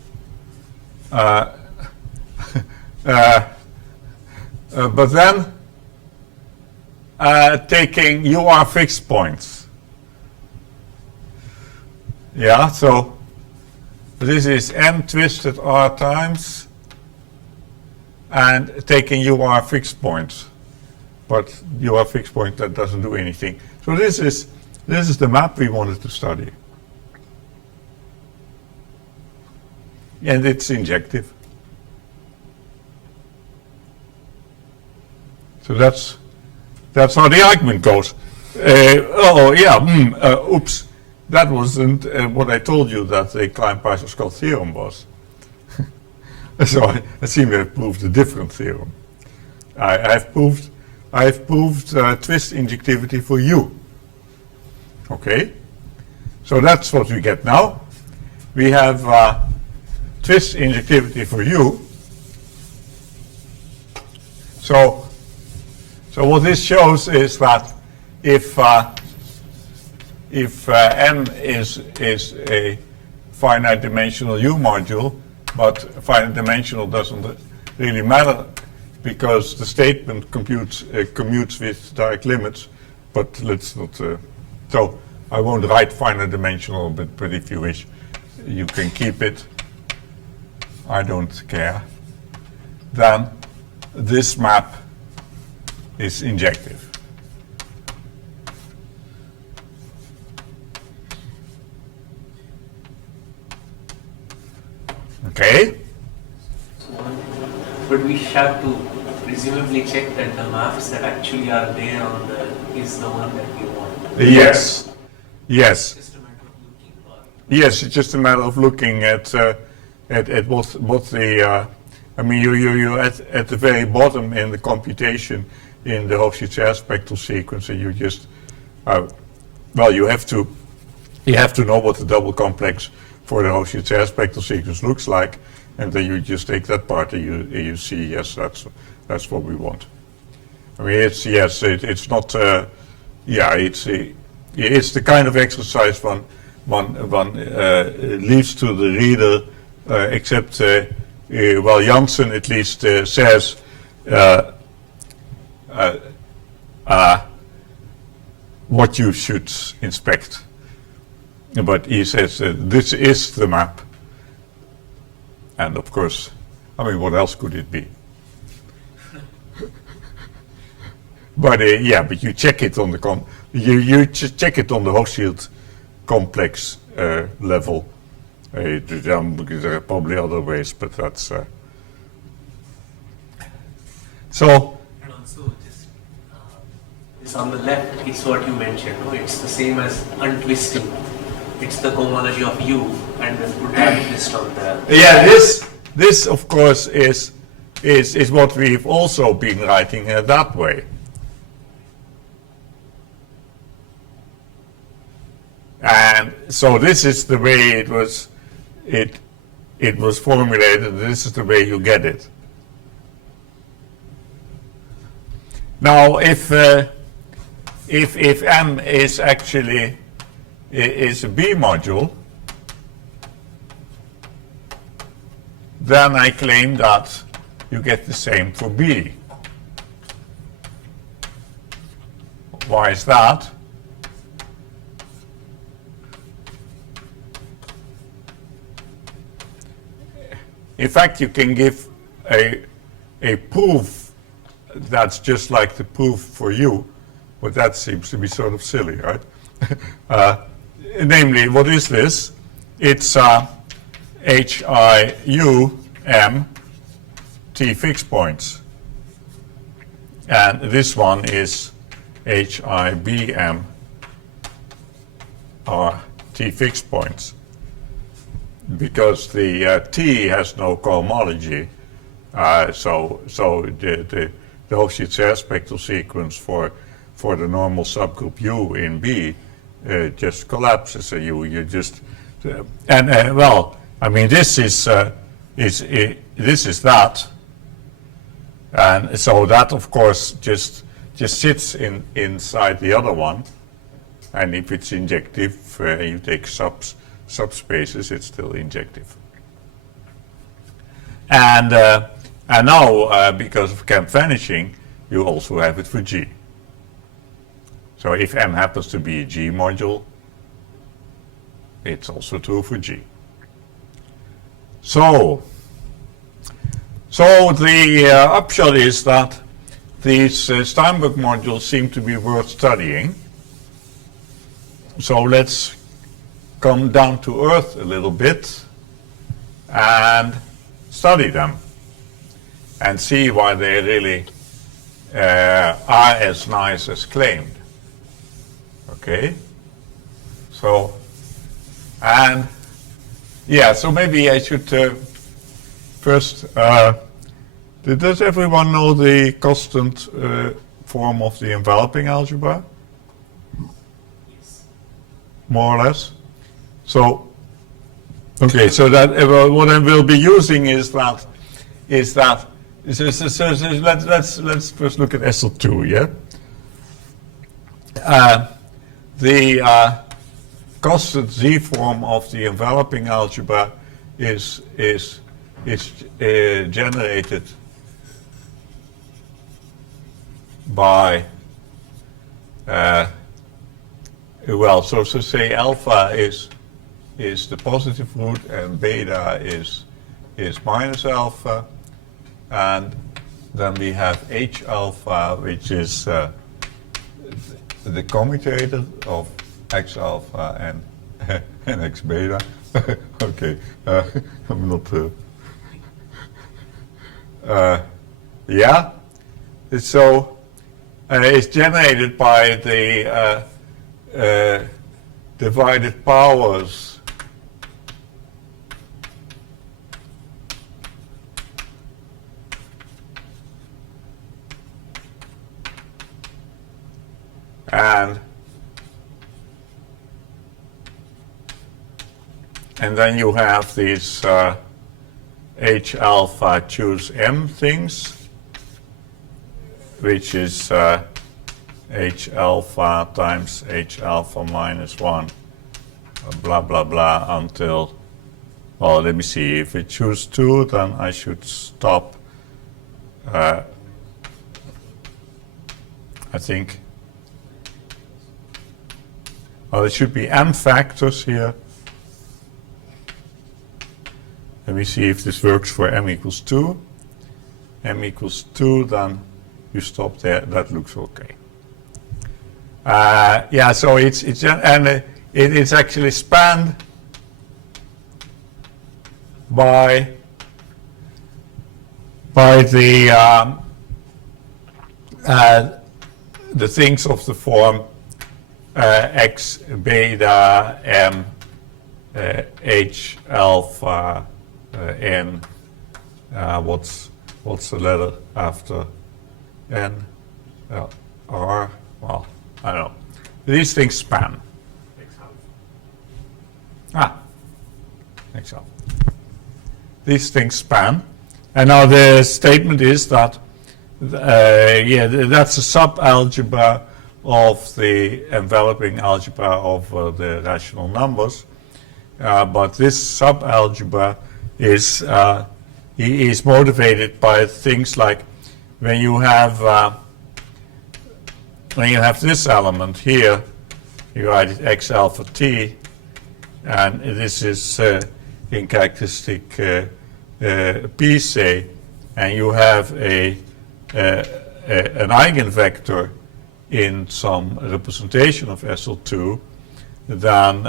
But then taking UR fixed points. Yeah, so this is M twisted R times and taking UR fixed points. But UR fixed point, that doesn't do anything. So this is the map we wanted to study. And it's injective. So that's how the argument goes. Oops. That wasn't what I told you that the Klein-Paisel-Scott theorem was. So I seem to have proved a different theorem. I've proved twist injectivity for U. Okay? So that's what we get now. We have twist injectivity for U. So what this shows is that if M is a finite dimensional U module, but finite dimensional doesn't really matter because the statement commutes with direct limits, but let's not. So I won't write finite dimensional, but if you wish, you can keep it. I don't care. Then this map is injective. Okay? But we have to presumably check that the maps that actually are there on is the one that we want. Yes. Yes. Just a matter of looking for. Yes, it's just a matter of looking at what the. I mean, you at the very bottom in the computation in the Hochschild spectral sequence, and you just you have to know what the double complex for the Hochschild spectral sequence looks like, and then you just take that part and you see, yes, that's what we want. I mean, it's not it's the kind of exercise one leaves to the reader, except Janssen at least says what you should inspect. But he says this is the map. And of course, I mean, what else could it be? But but you check it on the check it on the Hochschild complex level. There are probably other ways, but that's so. And also, just this on the left is what you mentioned. No? It's the same as untwisting. It's the cohomology of U, and then put that twist on the. Yeah, this of course is what we've also been writing that way. And so this is the way it was formulated. This is the way you get it. Now, if M is actually is a B module, then I claim that you get the same for B. Why is that? In fact, you can give a proof that's just like the proof for U, but that seems to be sort of silly, right? Namely, what is this? It's HIUM T fixed points. And this one is H, I, B, M are T fixed points, because the T has no cohomology. So the Hochschild spectral sequence for the normal subgroup U in B just collapses. So you just well, I mean, this is that, and so that of course just sits inside the other one, and if it's injective, you take subspaces, it's still injective. And now, because of camp vanishing, you also have it for G. So if M happens to be a G module, it's also true for G. So the upshot is that these Steinberg modules seem to be worth studying. So let's come down to earth a little bit and study them and see why they really are as nice as claimed. Okay? So, and yeah, so maybe I should first, does everyone know the constant form of the enveloping algebra? Yes. More or less? So, okay, so that what I will be using is that let's first look at SL2, yeah? The constant Z form of the enveloping algebra is generated by well, so say alpha is the positive root and beta is minus alpha, and then we have H alpha, which is the commutator of X alpha and X beta. Okay, I'm not. Yeah, so it's generated by the divided powers and then you have these H alpha choose M things, which is H alpha times H alpha minus 1, blah, blah, blah, until, well, let me see, if it choose 2, then I should stop, I think, well, there should be M factors here. Let me see if this works for M equals 2. M equals 2, then you stop there, that looks okay. Yeah, so it's actually spanned by the things of the form X beta M H alpha N. What's the letter after N? R. Well, I don't know. These things span. X alpha. These things span. And now the statement is that, yeah, that's a sub-algebra of the enveloping algebra of the rational numbers. But this sub-algebra is motivated by things like when you have this element here, you write it X alpha T, and this is in characteristic P, say, and you have an eigenvector in some representation of SL2, then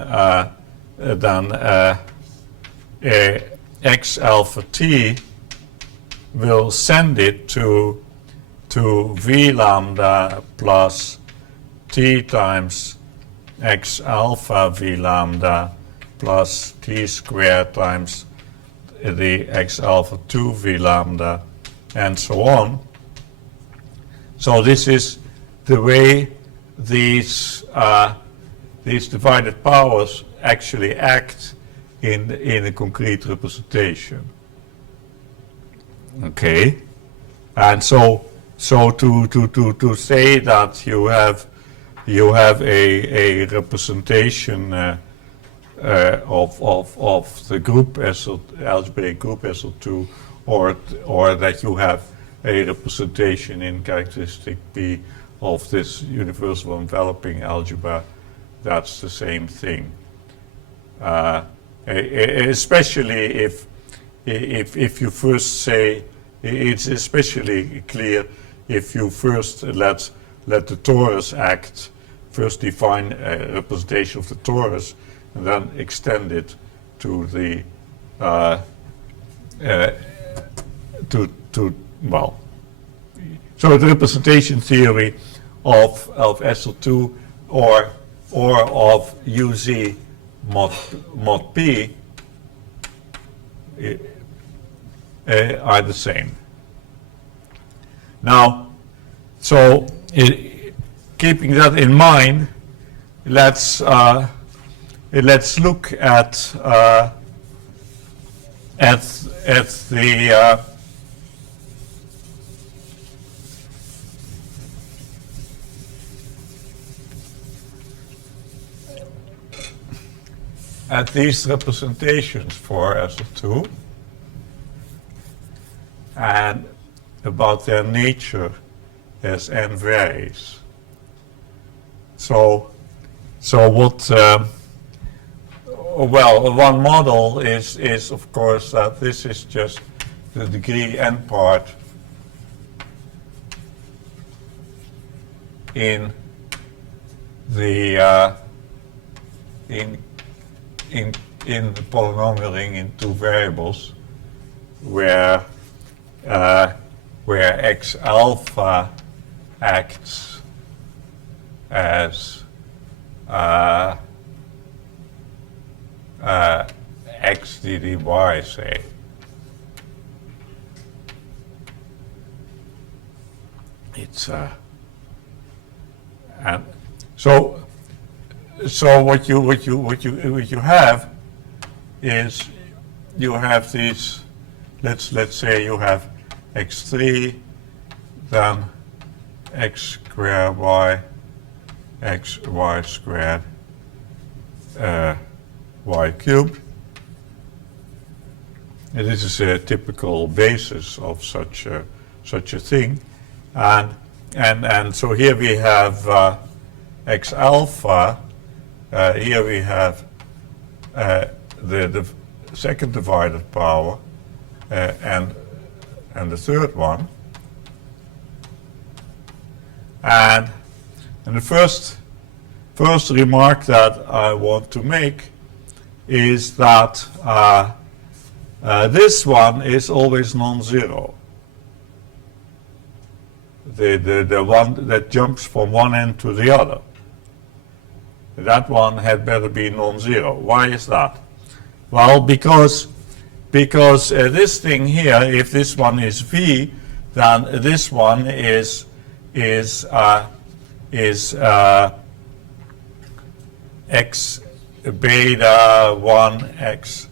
X alpha T will send it to V lambda plus t times x alpha v lambda plus t squared times the x alpha 2 v lambda, and so on. So this is the way these divided powers actually act in a concrete representation. Okay, and so to say that you have a representation of the group algebraic group SL2, or that you have a representation in characteristic P of this universal enveloping algebra, that's the same thing. Especially if you first say, it's especially clear if you first let the torus act, first define a representation of the torus, and then extend it to the well. So the representation theory of SL2 or of UZ mod P are the same. Now, so keeping that in mind, let's look at the at these representations for SL2 and about their nature as n varies. So what? Well, one model is of course that this is just the degree n part in the in the polynomial ring in two variables, where x alpha acts as x dy, say. It's and so what you have is you have these. Let's say you have x3, then x squared y, x y squared y cubed. And this is a typical basis of such a thing, and so here we have x alpha. Here we have the second divided power and the third one, and the first remark that I want to make is that this one is always non-zero. The one that jumps from one end to the other. That one had better be non-zero. Why is that? Well, because this thing here, if this one is V, then this one is x beta 1 x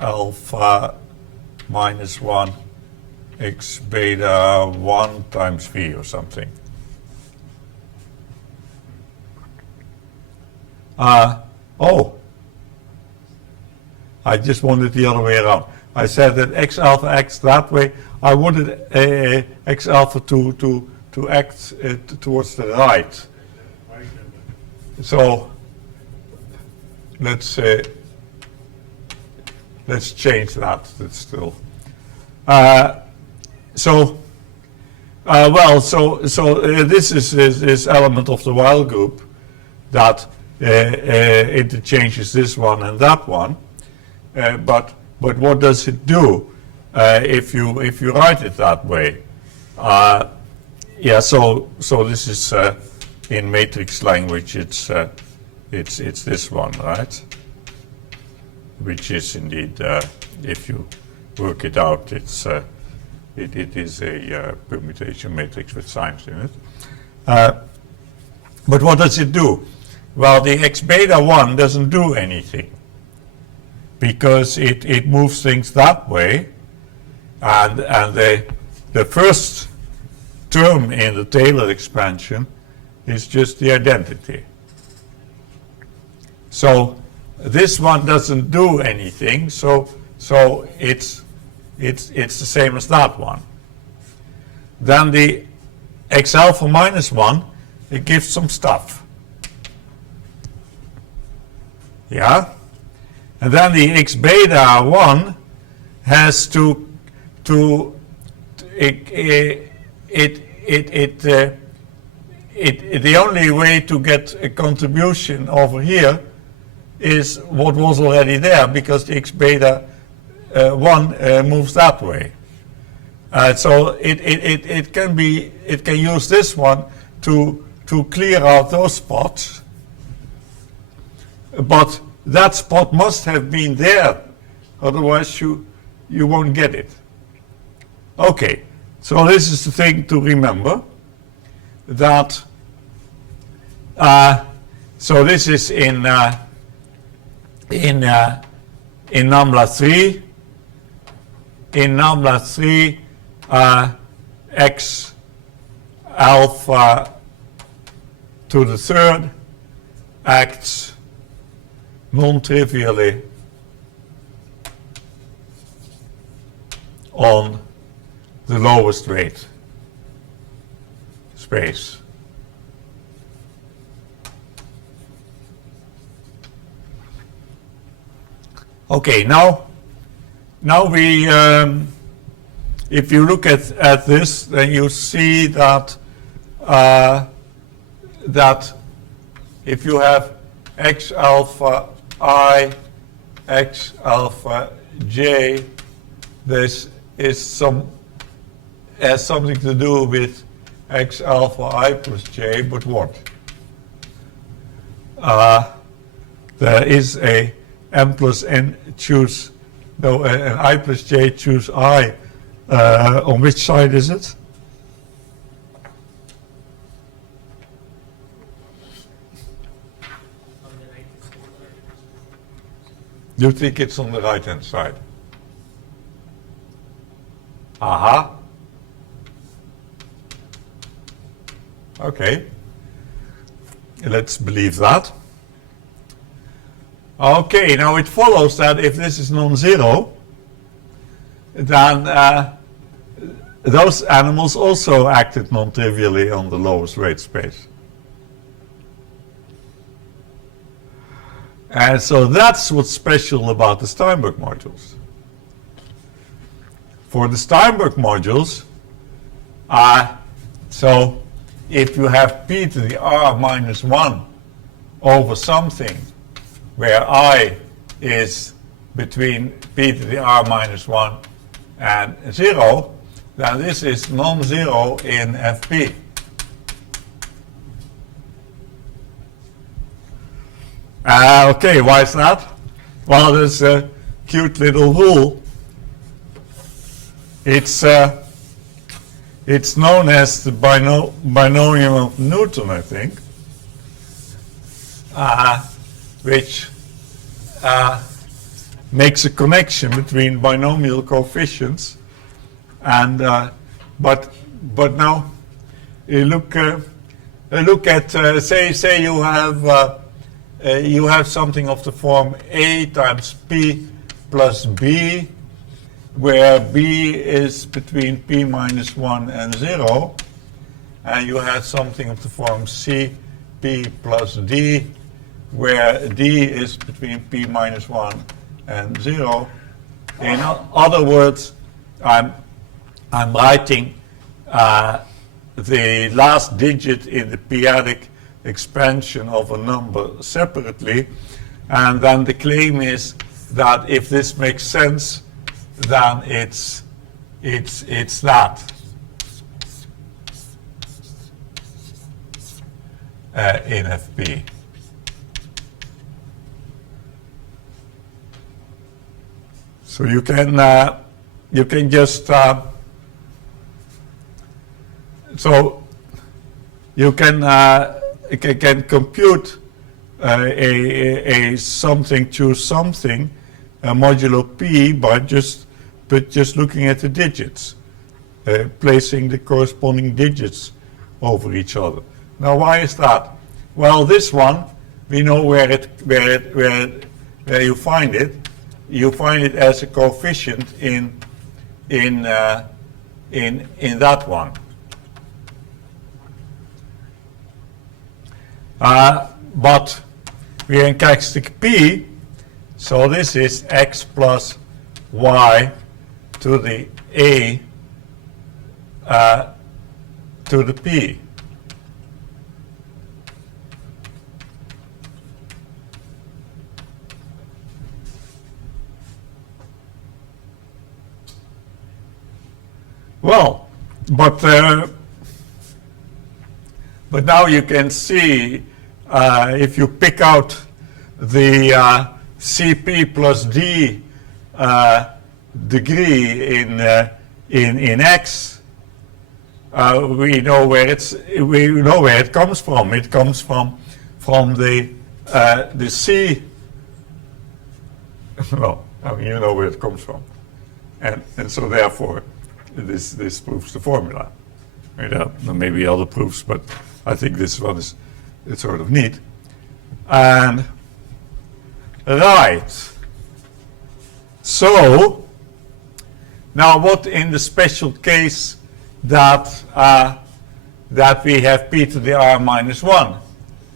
alpha minus 1 x beta 1 times V or something. Oh, I just wanted the other way around. I said that x alpha acts that way. I wanted x alpha to act towards the right. So let's change that. That's still this is this element of the while group that interchanges this one and that one, but what does it do if you write it that way? Yeah, so this is in matrix language, it's this one, right? Which is indeed, if you work it out, it is a permutation matrix with signs in it. But what does it do? Well, the x beta 1 doesn't do anything because it moves things that way, and the first term in the Taylor expansion is just the identity. So this one doesn't do anything, so it's the same as that one. Then the x alpha minus 1, it gives some stuff. Yeah? And then the x beta 1 has the only way to get a contribution over here is what was already there, because the x beta 1 moves that way. So it can use this one to clear out those spots, but that spot must have been there, otherwise you won't get it. Okay, so this is the thing to remember, that so this is in NAMBLA 3. In NAMBLA 3, x alpha to the third acts non-trivially on the lowest weight space. Okay, now we, if you look at this, then you see that that if you have x alpha I, x alpha j, this is has something to do with x alpha I plus j, but what? There is a m plus n choose, no, an I plus j choose I. On which side is it? You think it's on the right hand side? Aha. Okay. Let's believe that. Okay, now it follows that if this is non-zero, then those animals also acted non-trivially on the lowest weight space. And so that's what's special about the Steinberg modules. For the Steinberg modules, so if you have p to the r minus 1 over something where I is between p to the r minus 1 and 0, then this is non-zero in Fp. Okay, why is that? Well, there's a cute little rule. It's known as the binomial of Newton, I think, which makes a connection between binomial coefficients, and but now you look at say you have something of the form A times P plus B, where B is between P minus 1 and 0, and you have something of the form C P plus D, where D is between P minus 1 and 0. In other words, I'm writing the last digit in the p-adic expansion of a number separately, and then the claim is that if this makes sense, then it's that. in FP. So you can just so you can compute a something to something modulo p by just looking at the digits, placing the corresponding digits over each other. Now, why is that? Well, this one we know where you find it. You find it as a coefficient in that one. But we are in characteristic P, so this is x plus y to the a to the p. Well, but now you can see if you pick out the Cp plus d degree in x, we know where it comes from. It comes from the C. Well, I mean, you know where it comes from, and so therefore this proves the formula. There may be other proofs, but I think this one is sort of neat. And right. So now, what in the special case that we have p to the r minus 1?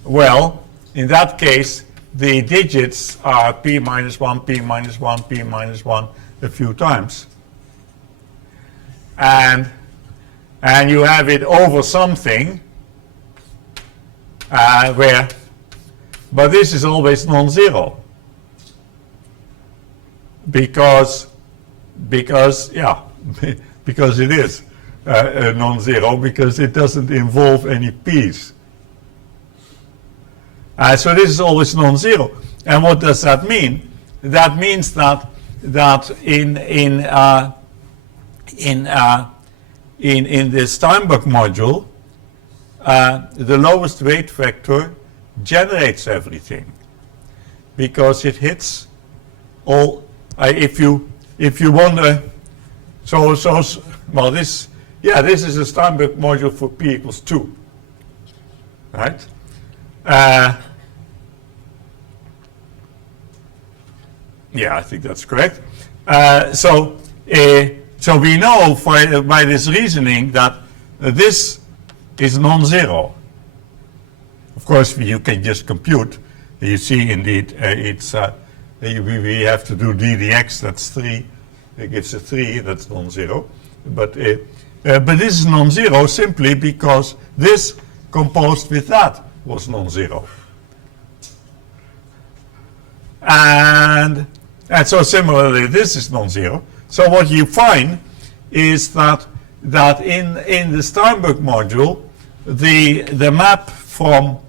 Well, in that case, the digits are p minus 1, p minus 1, p minus 1 a few times. And you have it over something but this is always non-zero. Because yeah, because it is non-zero, because it doesn't involve any p's. So this is always non-zero. And what does that mean? That means that in the Steinberg module, the lowest weight vector generates everything, because it hits all. If you wonder, well, this is a Steinberg module for p equals 2, right? Yeah, I think that's correct. So we know by this reasoning that this is non-zero. Of course, you can just compute. You see, indeed, it's we have to do d dx. That's 3. It gives a 3. That's non-zero. But this is non-zero simply because this composed with that was non-zero. And so similarly, this is non-zero. So what you find is that in the Steinberg module, the map from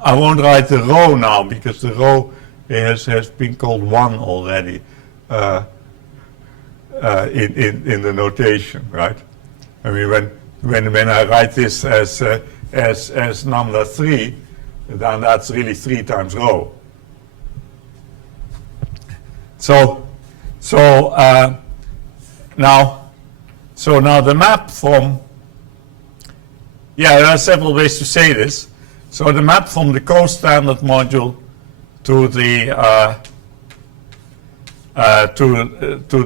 I won't write the row now, because the row has been called 1 already in the notation, right? I mean, when I write this as number 3, then that's really 3 times rho. So now the map from, there are several ways to say this. So the map from the co-standard module to the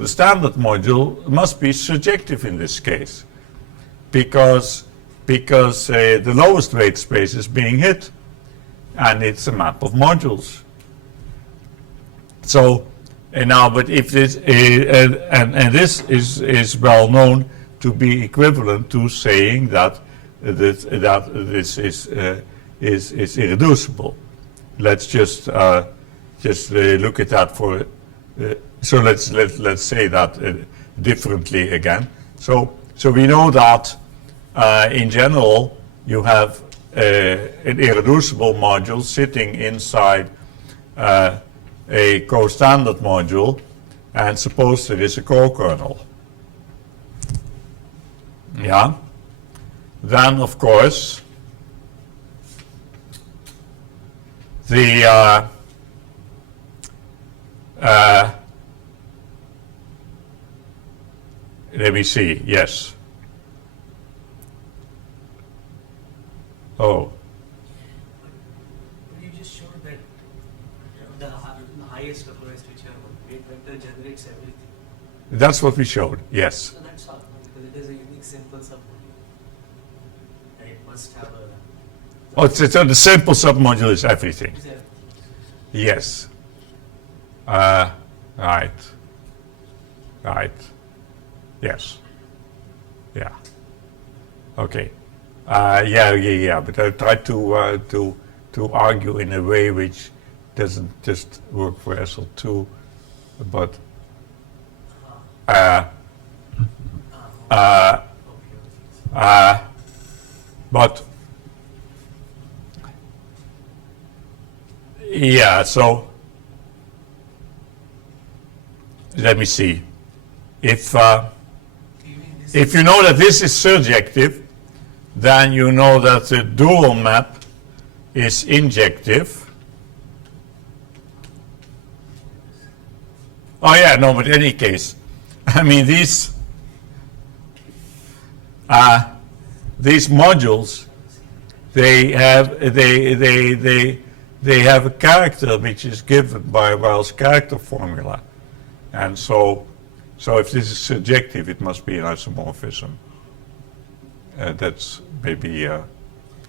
standard module must be surjective in this case, because the lowest weight space is being hit, and it's a map of modules. So but if this this is well known to be equivalent to saying that this is irreducible. Let's just look at that for. So let's say that differently again. So we know that in general, you have an irreducible module sitting inside a co-standard module, and suppose it is a co-kernel. Yeah. Then, of course, the let me see. Yes. Oh. You just showed that the highest uppermost whichever weight vector generates everything. That's what we showed. Yes. So that's all, because it is a unique simple submodule. And it must have a. Oh, the simple submodule is everything. Is there- Yes. Right. Right. Yes. Yeah. Okay. Yeah. But I tried to argue in a way which doesn't just work for SL2, but but yeah. So let me see. If you know that this is surjective, then you know that the dual map is injective. Oh yeah, no, but in any case, I mean these modules, they have a character which is given by Weyl's character formula, and so if this is surjective, it must be an isomorphism. That's maybe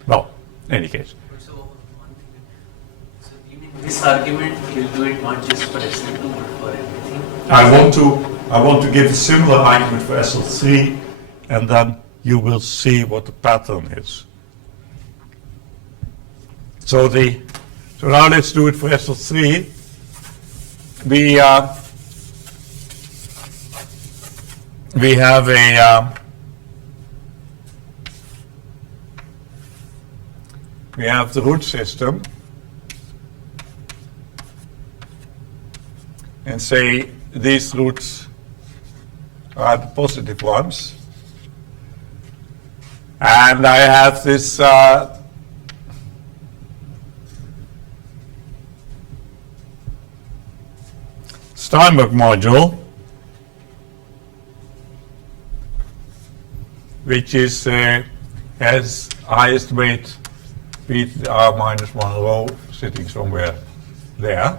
well, in any case. So one thing. So you mean this argument will do it not just for SL2 but for everything? I want to give a similar argument for SL3, and then you will see what the pattern is. So now let's do it for SL3. We have we have the root system, and say these roots are the positive ones, and I have this Steinberg module, which is has highest weight b to the r minus 1 rho sitting somewhere there.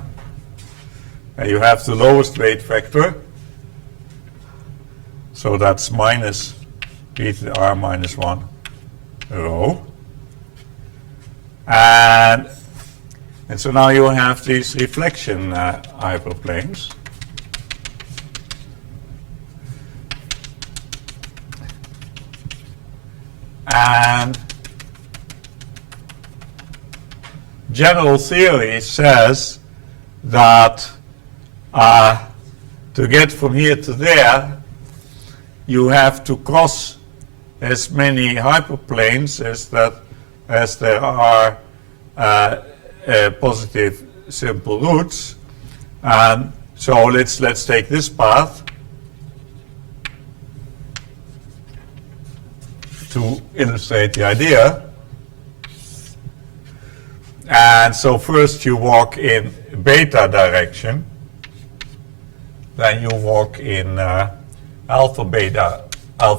And you have the lowest weight vector, so that's minus b to the r minus 1 rho. And so now you have these reflection hyperplanes. And general theory says that to get from here to there, you have to cross as many hyperplanes as there are positive simple roots. And so let's take this path to illustrate the idea. And so first you walk in beta direction, then you walk in alpha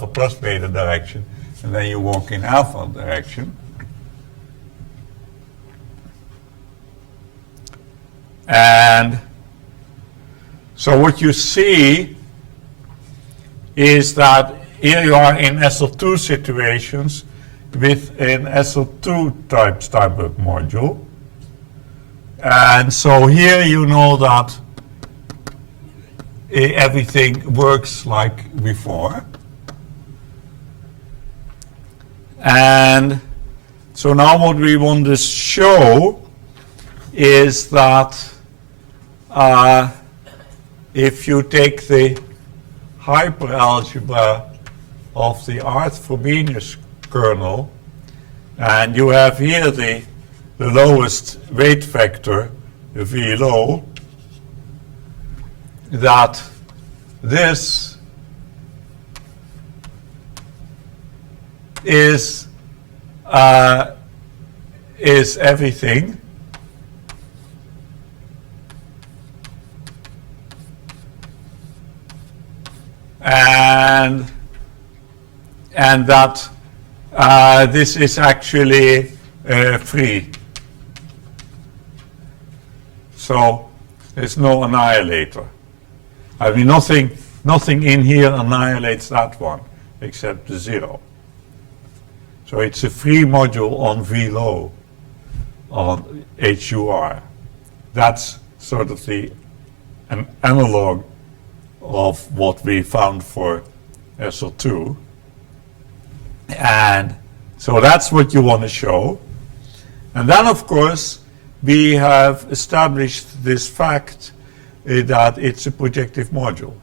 plus beta direction, and then you walk in alpha direction. And so what you see is that here you are in SL2 situations with an SL2 type Steinberg module. And so here you know that everything works like before. And so now what we want to show is that if you take the hyperalgebra of the Arth Frobenius kernel, and you have here the lowest weight factor, V low, that this is everything, and that this is actually free. So there's no annihilator. I mean, nothing in here annihilates that one except the 0. So it's a free module on V low, on HUR. That's sort of an analog of what we found for SL2. And so that's what you want to show. And then, of course, we have established this fact that it's a projective module,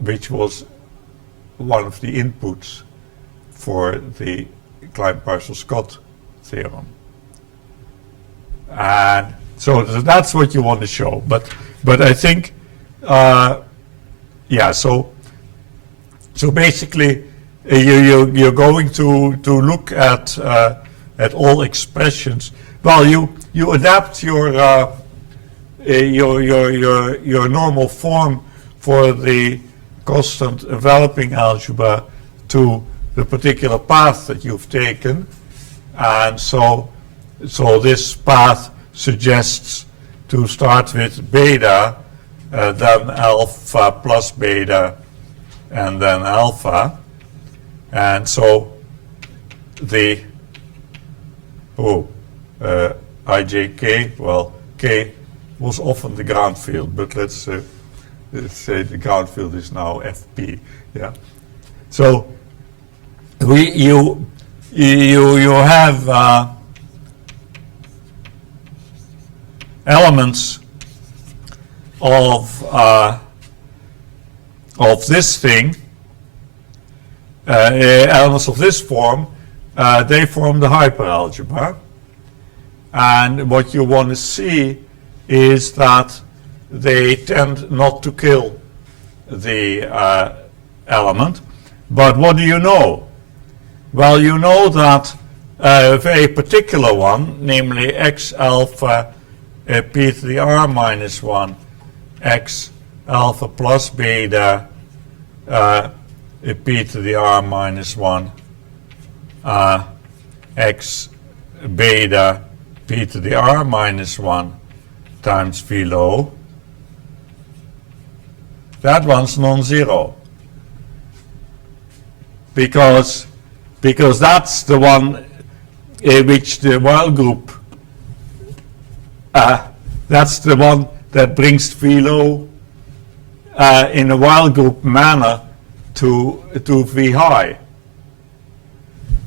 which was one of the inputs for the Klein-Parshall-Scott theorem. And so that's what you want to show. But I think, yeah, so basically you're going to look at all expressions. Well, you adapt your normal form for the constant enveloping algebra to the particular path that you've taken, and so this path suggests to start with beta, then alpha plus beta, and then alpha, and so the ijk, well, k was often the ground field, but let's say the ground field is now fp. Yeah. So you have elements of this thing, elements of this form. They form the hyperalgebra, and what you want to see is that they tend not to kill the element. But what do you know? Well, you know that a very particular one, namely x alpha p to the r minus 1, x alpha plus beta p to the r minus 1, x beta p to the r minus 1 times v low, that one's non-zero. Because that's the one which the while group, that's the one that brings V low in a while group manner to V high.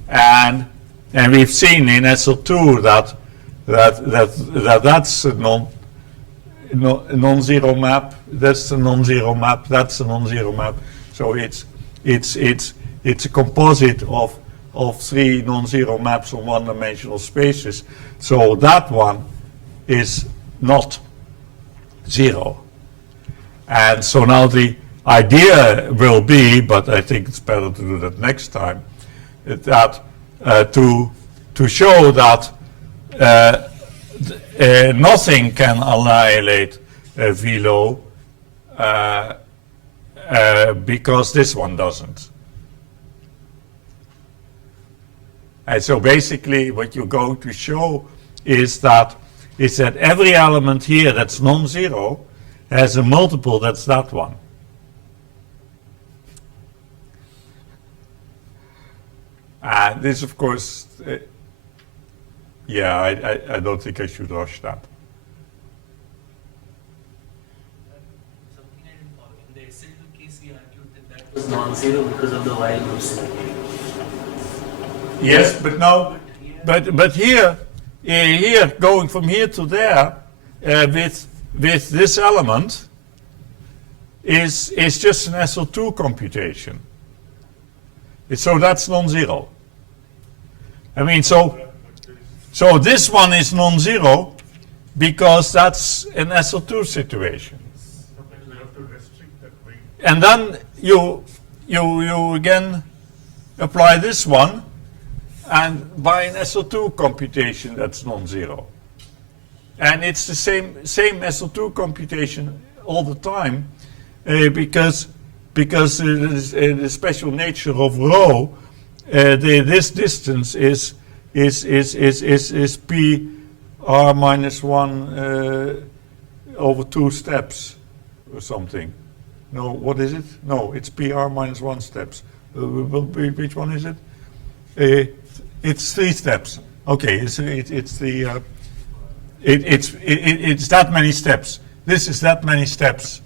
And we've seen in SL2 that's a non-zero map, that's a non-zero map, that's a non-zero map. So it's a composite of three non-zero maps on one-dimensional spaces. So that one is not zero. And so now the idea will be, but I think it's better to do that next time, that to show that nothing can annihilate V low because this one doesn't. And so basically what you're going to show is that every element here that's non-zero has a multiple that's that one. And this, of course, yeah, I don't think I should rush that. Something I didn't follow. In the SL2 case, we argued that was non-zero because of the while loops. Yes, but now, but here going from here to there with this element is just an SL2 computation. So that's non-zero. I mean, so this one is non-zero because that's an SO2 situation. We have to restrict that way. And then you again apply this one, and by an SO2 computation, that's non-zero. And it's the same SO2 computation all the time, because the special nature of rho, this distance is p r minus 1 over 2 steps or something. No, what is it? No, it's p r minus 1 steps. Which one is it? It's 3 steps. Okay, it's that many steps. This is that many steps.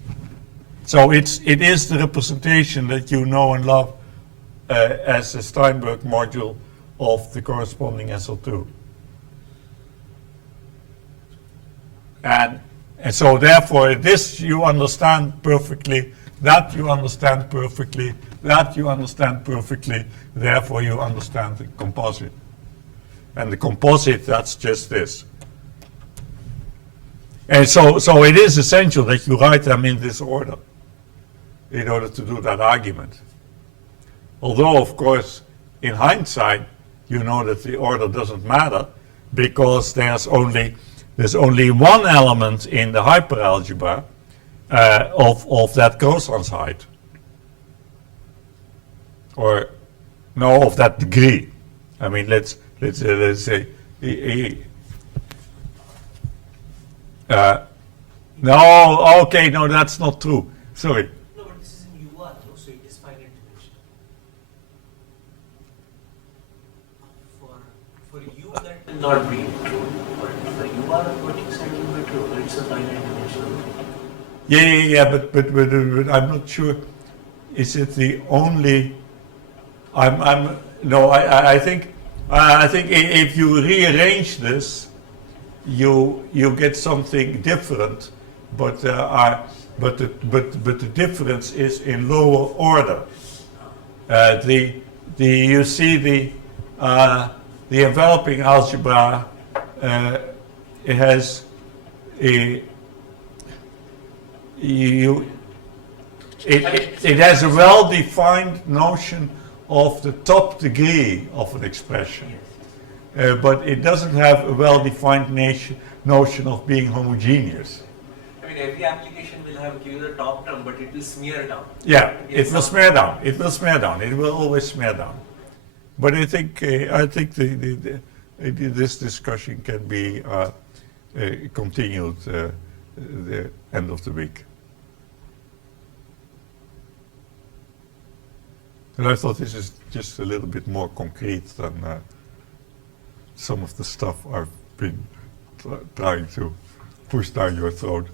So it is the representation that you know and love as a Steinberg module of the corresponding SO2. And so therefore this you understand perfectly, that you understand perfectly, that you understand perfectly, therefore you understand the composite. And the composite, that's just this. And so it is essential that you write them in this order in order to do that argument. Although, of course, in hindsight, you know that the order doesn't matter because there's only one element in the hyperalgebra of that Grosslandsheight. Or no, of that degree. I mean, let's say no, okay, no, that's not true. Sorry. No, but this is in UR, no? So it is finite dimensional. For U, that will not be true. But for UR, what you said will be true. It's a finite dimensional. Yeah, but I'm not sure. Is it the only? I think if you rearrange this, you get something different, but the difference is in lower order. You see the enveloping algebra. It has it has a well-defined notion of the top degree of an expression. But it doesn't have a well-defined notion of being homogeneous. I mean, every application will give you the top term, but it will smear down. Yeah, it will smear down. It will smear down. It will always smear down. But I think this discussion can be continued the end of the week. And I thought this is just a little bit more concrete than some of the stuff I've been trying to push down your throat.